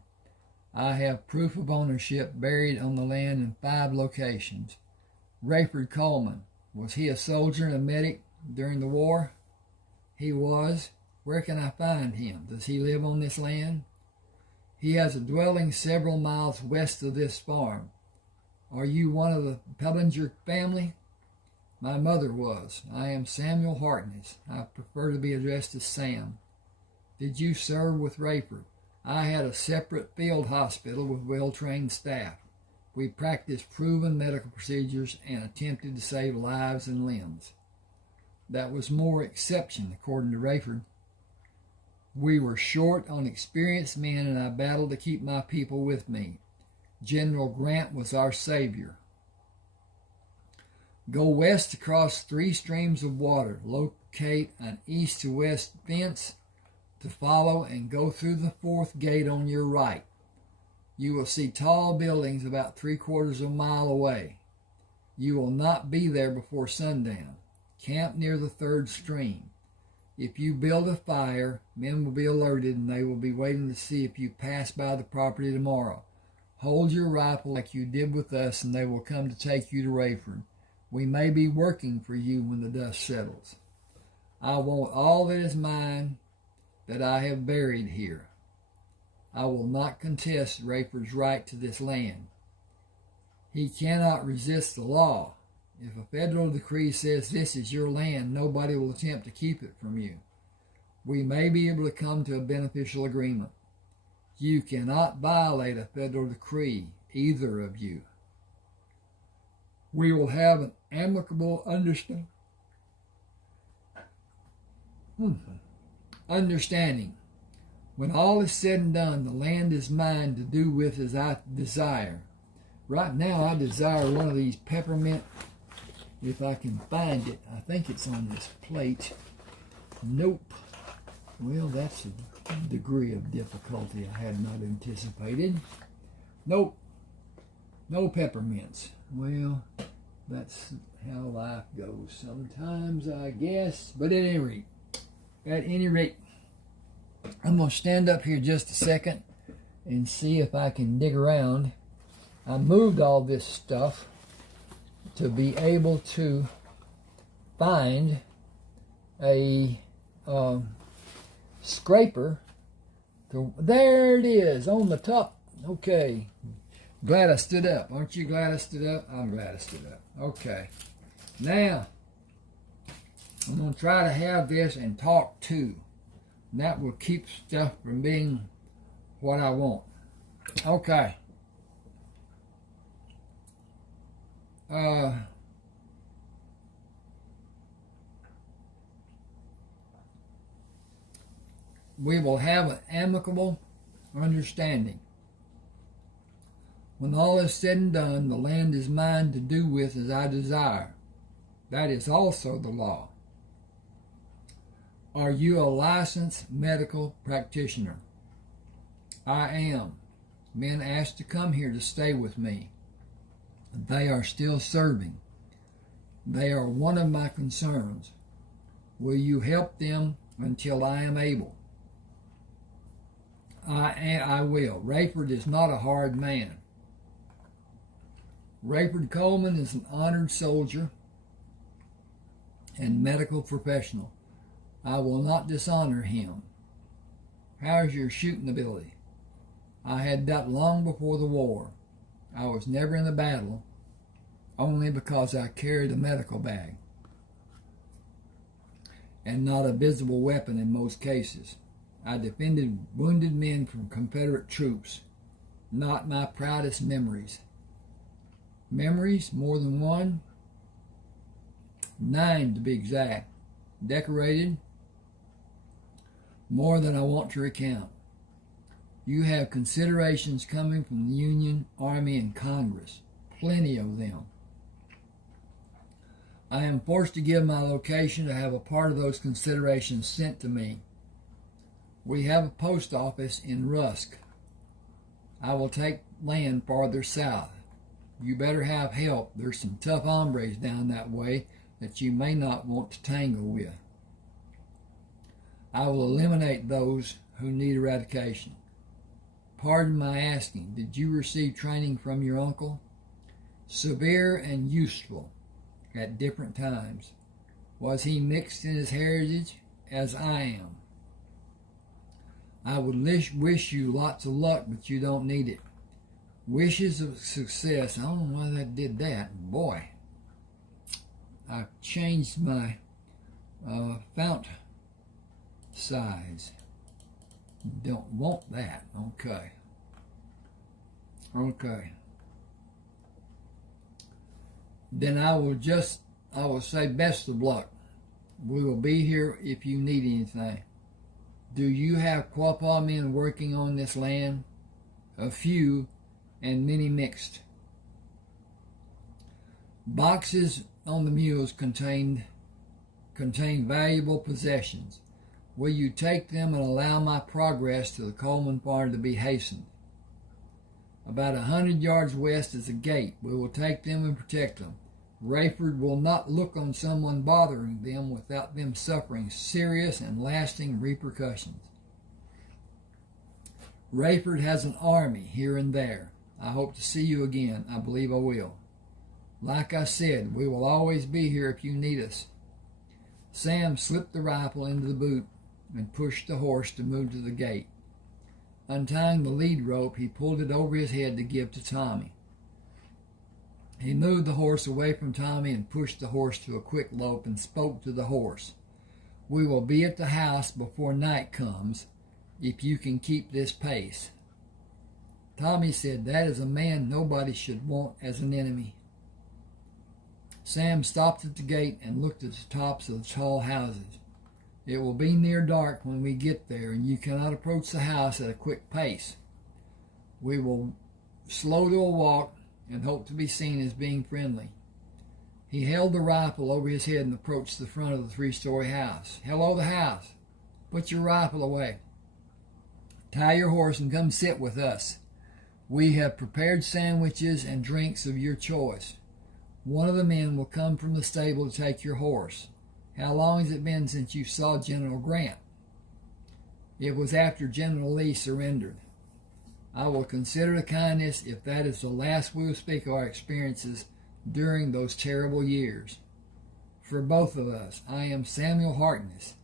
I have proof of ownership buried on the land in 5 locations. Rayford Coleman, was he a soldier and a medic during the war? He was. Where can I find him? Does he live on this land? He has a dwelling several miles west of this farm. Are you one of the Pellinger family? My mother was. I am Samuel Harkness. I prefer to be addressed as Sam. Did you serve with Rayford? I had a separate field hospital with well-trained staff. We practiced proven medical procedures and attempted to save lives and limbs. That was more exception, according to Rayford. We were short on experienced men, and I battled to keep my people with me. General Grant was our savior. Go west across 3 streams of water. Locate an east to west fence to follow and go through the 4th gate on your right. You will see tall buildings about 3/4 of a mile away. You will not be there before sundown. Camp near the 3rd stream. If you build a fire, men will be alerted and they will be waiting to see if you pass by the property tomorrow. Hold your rifle like you did with us and they will come to take you to Rayford. We may be working for you when the dust settles. I want all that is mine that I have buried here. I will not contest Rayford's right to this land. He cannot resist the law. If a federal decree says this is your land, nobody will attempt to keep it from you. We may be able to come to a beneficial agreement. You cannot violate a federal decree, either of you. We will have an amicable understanding. When all is said and done, the land is mine to do with as I desire. Right now, I desire one of these peppermint, if I can find it. I think it's on this plate. Nope. Well, that's a degree of difficulty I had not anticipated. Nope. No peppermints. Well, that's how life goes sometimes, I guess. But at any rate, I'm going to stand up here just a second and see if I can dig around. I moved all this stuff to be able to find a scraper. There it is on the top. Okay. Glad I stood up. Aren't you glad I stood up? I'm glad I stood up. Okay. Now, I'm going to try to have this and talk too. That will keep stuff from being what I want. Okay. We will have an amicable understanding. When all is said and done, the land is mine to do with as I desire. That is also the law. Are you a licensed medical practitioner? I am. Men asked to come here to stay with me. They are still serving. They are one of my concerns. Will you help them until I am able? I will. Rayford is not a hard man. Rayford Coleman is an honored soldier and medical professional. I will not dishonor him. How's your shooting ability? I had that long before the war. I was never in a battle, only because I carried a medical bag, and not a visible weapon in most cases. I defended wounded men from Confederate troops, not my proudest memories. Memories, more than one? 9 to be exact. Decorated, more than I want to recount. You have considerations coming from the Union, Army, and Congress. Plenty of them. I am forced to give my location to have a part of those considerations sent to me. We have a post office in Rusk. I will take land farther south. You better have help. There's some tough hombres down that way that you may not want to tangle with. I will eliminate those who need eradication. Pardon my asking, did you receive training from your uncle? Severe and useful at different times. Was he mixed in his heritage as I am? I would wish you lots of luck, but you don't need it. Wishes of success. I don't know why that did that. Boy, I've changed my font size. Don't want that. Okay. Then I will say best of luck. We will be here if you need anything. Do you have Quapaw men working on this land? A few, and many mixed. Boxes on the mules contain valuable possessions. Will you take them and allow my progress to the Coleman farm to be hastened? About 100 yards west is a gate. We will take them and protect them. Rayford will not look on someone bothering them without them suffering serious and lasting repercussions. Rayford has an army here and there. I hope to see you again. I believe I will. Like I said, we will always be here if you need us. Sam slipped the rifle into the boot and pushed the horse to move to the gate. Untying the lead rope, he pulled it over his head to give to Tommy. He moved the horse away from Tommy and pushed the horse to a quick lope and spoke to the horse. We will be at the house before night comes, if you can keep this pace. Tommy said, that is a man nobody should want as an enemy. Sam stopped at the gate and looked at the tops of the tall houses. It will be near dark when we get there, and you cannot approach the house at a quick pace. We will slow to a walk and hope to be seen as being friendly. He held the rifle over his head and approached the front of the 3-story house. Hello, the house. Put your rifle away. Tie your horse and come sit with us. We have prepared sandwiches and drinks of your choice. One of the men will come from the stable to take your horse. How long has it been since you saw General Grant? It was after General Lee surrendered. I will consider a kindness if that is the last we will speak of our experiences during those terrible years. For both of us, I am Samuel Harkness.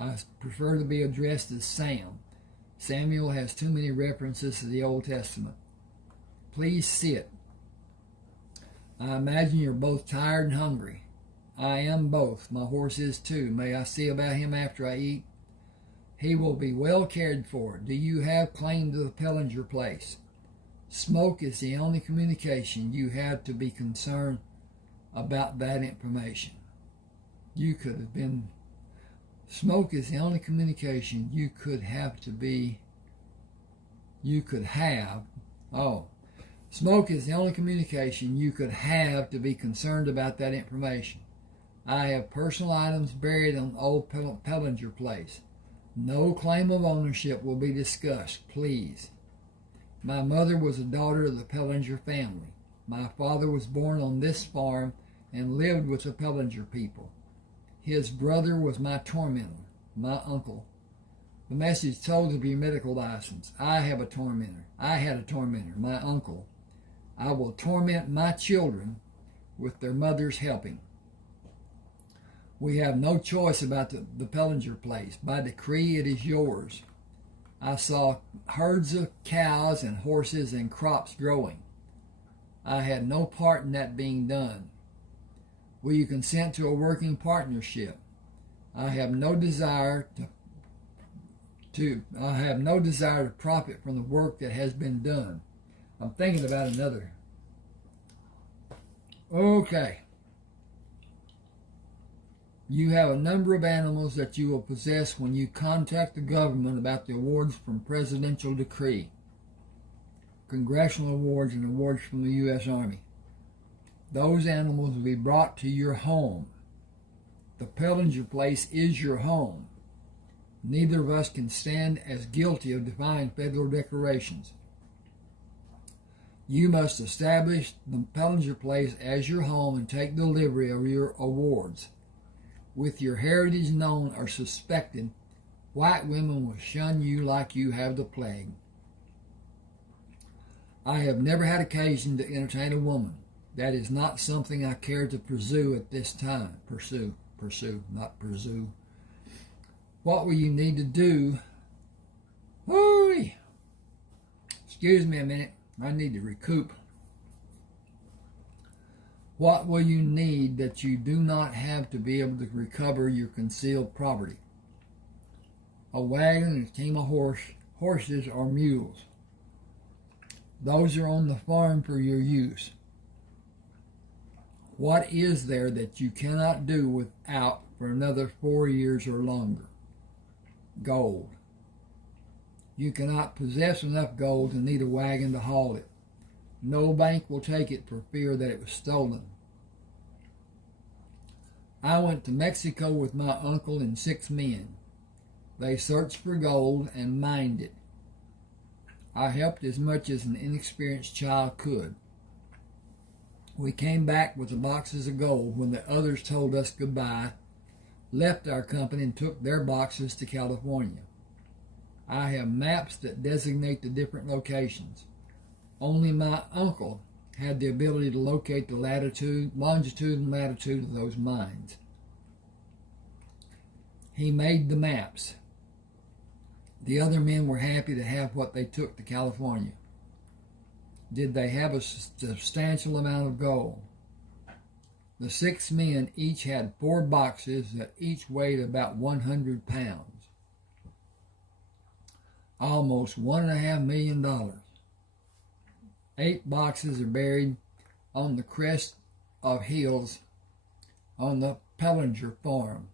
I prefer to be addressed as Sam. Samuel has too many references to the Old Testament. Please sit. I imagine you're both tired and hungry. I am both. My horse is too. May I see about him after I eat? He will be well cared for. Do you have claim to the Pellinger place? Smoke is the only communication you have to be concerned about that information. You could have been... Smoke is the only communication you could have to be... You could have... Oh. Smoke is the only communication you could have to be concerned about that information. I have personal items buried on old Pellinger place. No claim of ownership will be discussed, please. My mother was a daughter of the Pellinger family. My father was born on this farm and lived with the Pellinger people. His brother was my tormentor, my uncle. The message told of your medical license. I had a tormentor, my uncle. I will torment my children with their mothers helping. We have no choice about the Pellinger place. By decree, it is yours. I saw herds of cows and horses and crops growing. I had no part in that being done. Will you consent to a working partnership? I have no desire to profit from the work that has been done. I'm thinking about another. Okay. You have a number of animals that you will possess when you contact the government about the awards from presidential decree, congressional awards, and awards from the U.S. Army. Those animals will be brought to your home. The Pellinger place is your home. Neither of us can stand as guilty of defying federal declarations. You must establish the Pellinger place as your home and take delivery of your awards. With your heritage known or suspected, white women will shun you like you have the plague. I have never had occasion to entertain a woman. That is not something I care to pursue at this time. Pursue, not pursue. What will you need to do? Hooey! Excuse me a minute. I need to recoup. What will you need that you do not have to be able to recover your concealed property? A wagon and a team of horses or mules. Those are on the farm for your use. What is there that you cannot do without for another 4 years or longer? Gold. You cannot possess enough gold to need a wagon to haul it. No bank will take it for fear that it was stolen. I went to Mexico with my uncle and 6 men. They searched for gold and mined it. I helped as much as an inexperienced child could. We came back with the boxes of gold when the others told us goodbye, left our company, and took their boxes to California. I have maps that designate the different locations. Only my uncle had the ability to locate the longitude and latitude of those mines. He made the maps. The other men were happy to have what they took to California. Did they have a substantial amount of gold? The 6 men each had 4 boxes that each weighed about 100 pounds. Almost $1.5 million. 8 boxes are buried on the crest of hills on the Pellinger farm.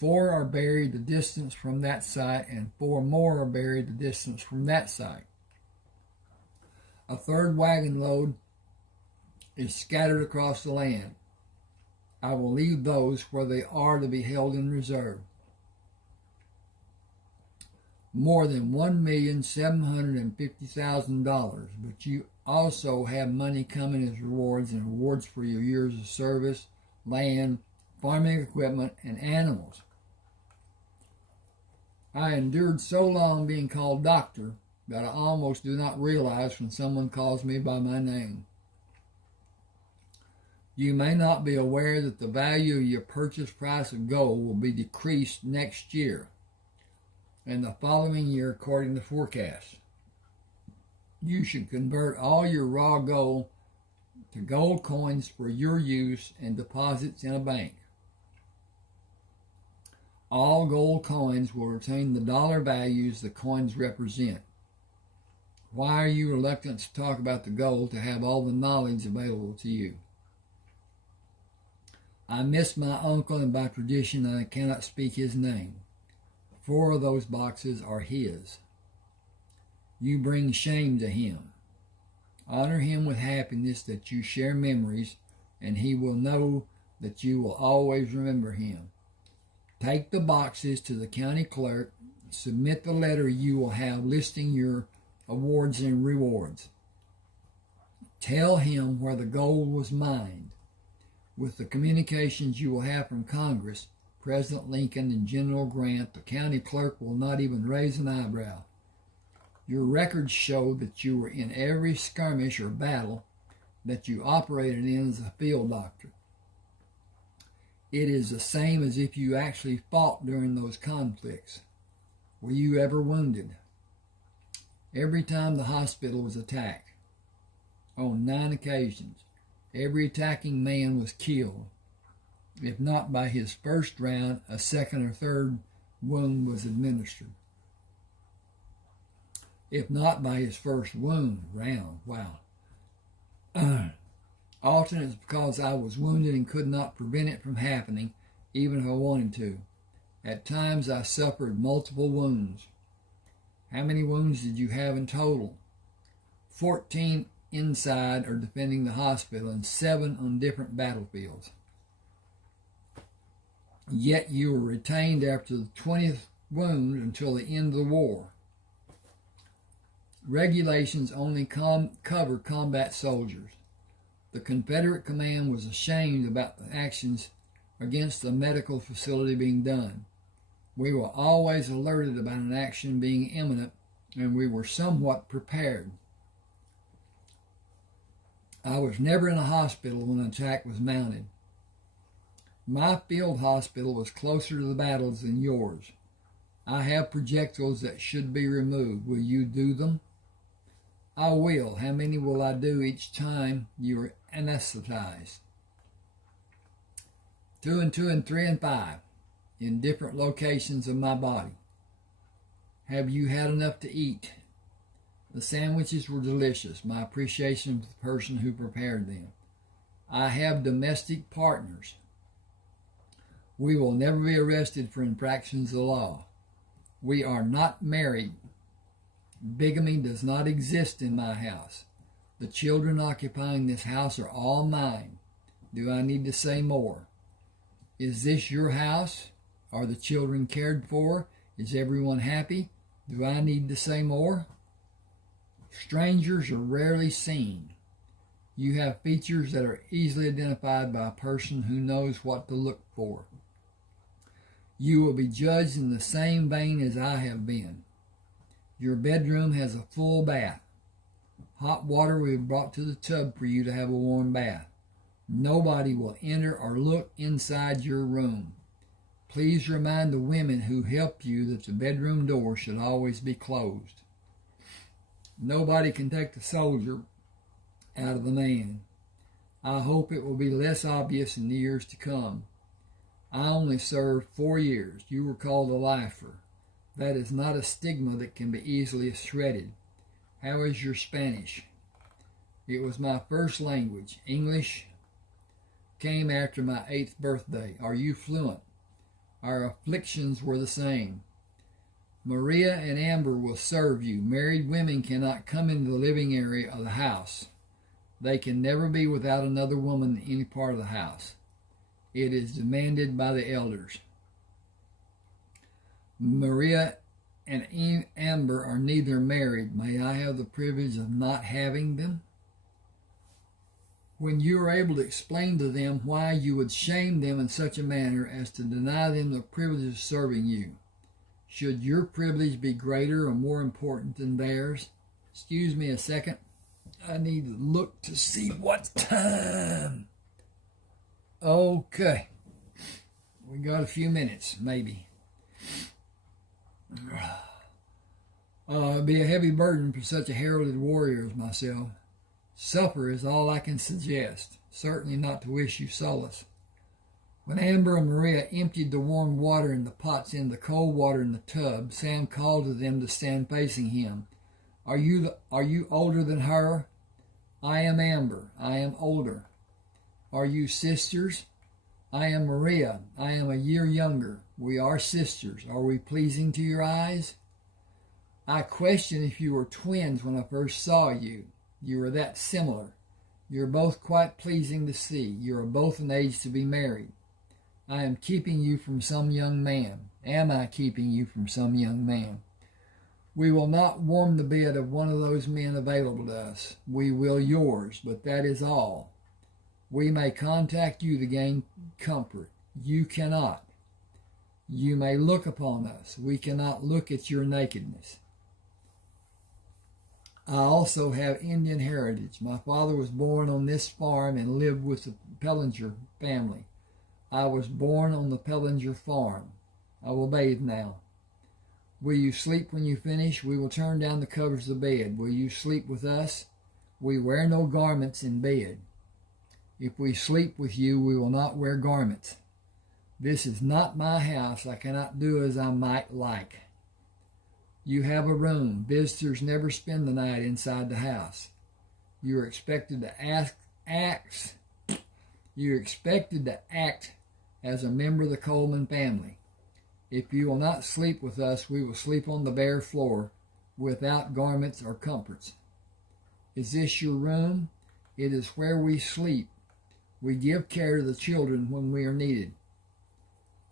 4 are buried the distance from that site, and 4 more are buried the distance from that site. A 3rd wagon load is scattered across the land. I will leave those where they are to be held in reserve. More than $1,750,000, but you also have money coming as rewards and awards for your years of service, land, farming equipment, and animals. I endured so long being called doctor that I almost do not realize when someone calls me by my name. You may not be aware that the value of your purchase price of gold will be decreased next year and the following year according to forecasts. You should convert all your raw gold to gold coins for your use and deposits in a bank. All gold coins will retain the dollar values the coins represent. Why are you reluctant to talk about the gold to have all the knowledge available to you? I miss my uncle, and by tradition I cannot speak his name. 4 of those boxes are his. You bring shame to him. Honor him with happiness that you share memories, and he will know that you will always remember him. Take the boxes to the county clerk. Submit the letter you will have listing your awards and rewards. Tell him where the gold was mined. With the communications you will have from Congress, President Lincoln and General Grant, the county clerk will not even raise an eyebrow. Your records show that you were in every skirmish or battle that you operated in as a field doctor. It is the same as if you actually fought during those conflicts. Were you ever wounded? Every time the hospital was attacked, on 9 occasions, every attacking man was killed. If not by his first round, a second or third wound was administered. If not by his first round, wow. Often it's because I was wounded and could not prevent it from happening, even if I wanted to. At times I suffered multiple wounds. How many wounds did you have in total? 14 inside or defending the hospital and 7 on different battlefields. Yet you were retained after the 20th wound until the end of the war. Regulations only cover combat soldiers. The Confederate command was ashamed about the actions against the medical facility being done. We were always alerted about an action being imminent, and we were somewhat prepared. I was never in a hospital when an attack was mounted. My field hospital was closer to the battles than yours. I have projectiles that should be removed. Will you do them? I will. How many will I do each time you are anesthetized? 2 and 2 and 3 and 5 in different locations of my body. Have you had enough to eat? The sandwiches were delicious. My appreciation for the person who prepared them. I have domestic partners. We will never be arrested for infractions of the law. We are not married. Bigamy does not exist in my house. The children occupying this house are all mine. Do I need to say more? Is this your house? Are the children cared for? Is everyone happy? Do I need to say more? Strangers are rarely seen. You have features that are easily identified by a person who knows what to look for. You will be judged in the same vein as I have been. Your bedroom has a full bath. Hot water we have brought to the tub for you to have a warm bath. Nobody will enter or look inside your room. Please remind the women who help you that the bedroom door should always be closed. Nobody can take the soldier out of the man. I hope it will be less obvious in the years to come. I only served 4 years. You were called a lifer. That is not a stigma that can be easily shredded. How is your Spanish? It was my first language. English came after my 8th birthday. Are you fluent? Our afflictions were the same. Maria and Amber will serve you. Married women cannot come into the living area of the house. They can never be without another woman in any part of the house. It is demanded by the elders. Maria and Amber are neither married. May I have the privilege of not having them? When you are able to explain to them why you would shame them in such a manner as to deny them the privilege of serving you, should your privilege be greater or more important than theirs? Excuse me a second. I need to look to see what time. Okay. We got a few minutes, maybe. It'd be a heavy burden for such a heralded warrior as myself. Supper is all I can suggest, certainly not to wish you solace. When Amber and Maria emptied the warm water in the pots in the cold water in the tub, Sam called to them to stand facing him. Are you older than her? I am Amber. I am older. Are you sisters? I am Maria. I am a year younger. We are sisters. Are we pleasing to your eyes? I questioned if you were twins when I first saw you. You are that similar. You are both quite pleasing to see. You are both an age to be married. I am keeping you from some young man. Am I keeping you from some young man? We will not warm the bed of one of those men available to us. We will yours, but that is all. We may contact you to gain comfort. You cannot. You may look upon us. We cannot look at your nakedness. I also have Indian heritage. My father was born on this farm and lived with the Pellinger family. I was born on the Pellinger farm. I will bathe now. Will you sleep when you finish? We will turn down the covers of the bed. Will you sleep with us? We wear no garments in bed. If we sleep with you, we will not wear garments. This is not my house. I cannot do as I might like. You have a room. Visitors never spend the night inside the house. You are expected to act as a member of the Coleman family. If you will not sleep with us, we will sleep on the bare floor without garments or comforts. Is this your room? It is where we sleep. We give care to the children when we are needed.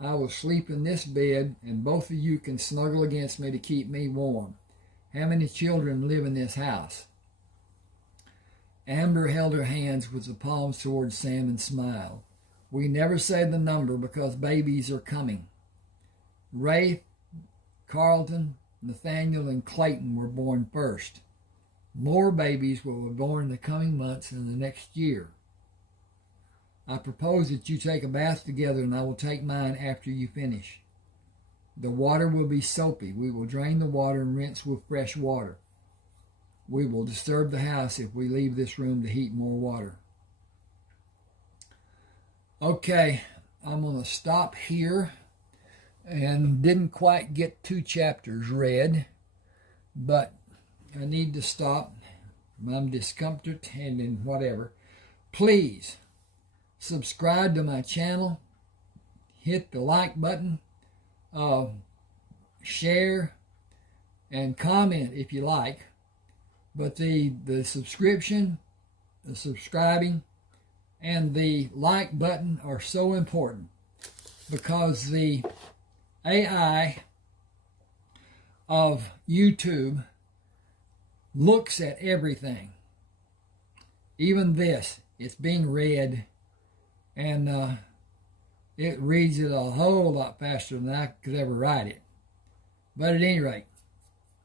I will sleep in this bed, and both of you can snuggle against me to keep me warm. How many children live in this house? Amber held her hands with the palms towards Sam and smiled. We never say the number because babies are coming. Rafe, Carlton, Nathaniel, and Clayton were born first. More babies will be born in the coming months and the next year. I propose that you take a bath together, and I will take mine after you finish. The water will be soapy. We will drain the water and rinse with fresh water. We will disturb the house if we leave this room to heat more water. Okay, I'm going to stop here, and didn't quite get 2 chapters read, but I need to stop. I'm discomfort and then whatever. Please subscribe to my channel, hit the like button, share, and comment if you like. But the subscription, the subscribing, and the like button are so important, because the AI of YouTube looks at everything. Even this, it's being read, and it reads it a whole lot faster than I could ever write it. But at any rate,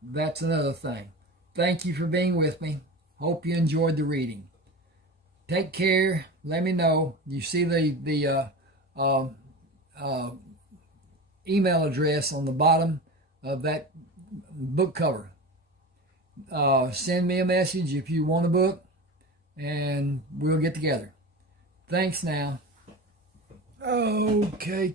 that's another thing. Thank you for being with me. Hope you enjoyed the reading. Take care. Let me know. You see the email address on the bottom of that book cover. Send me a message if you want a book, and we'll get together. Thanks now. Okay.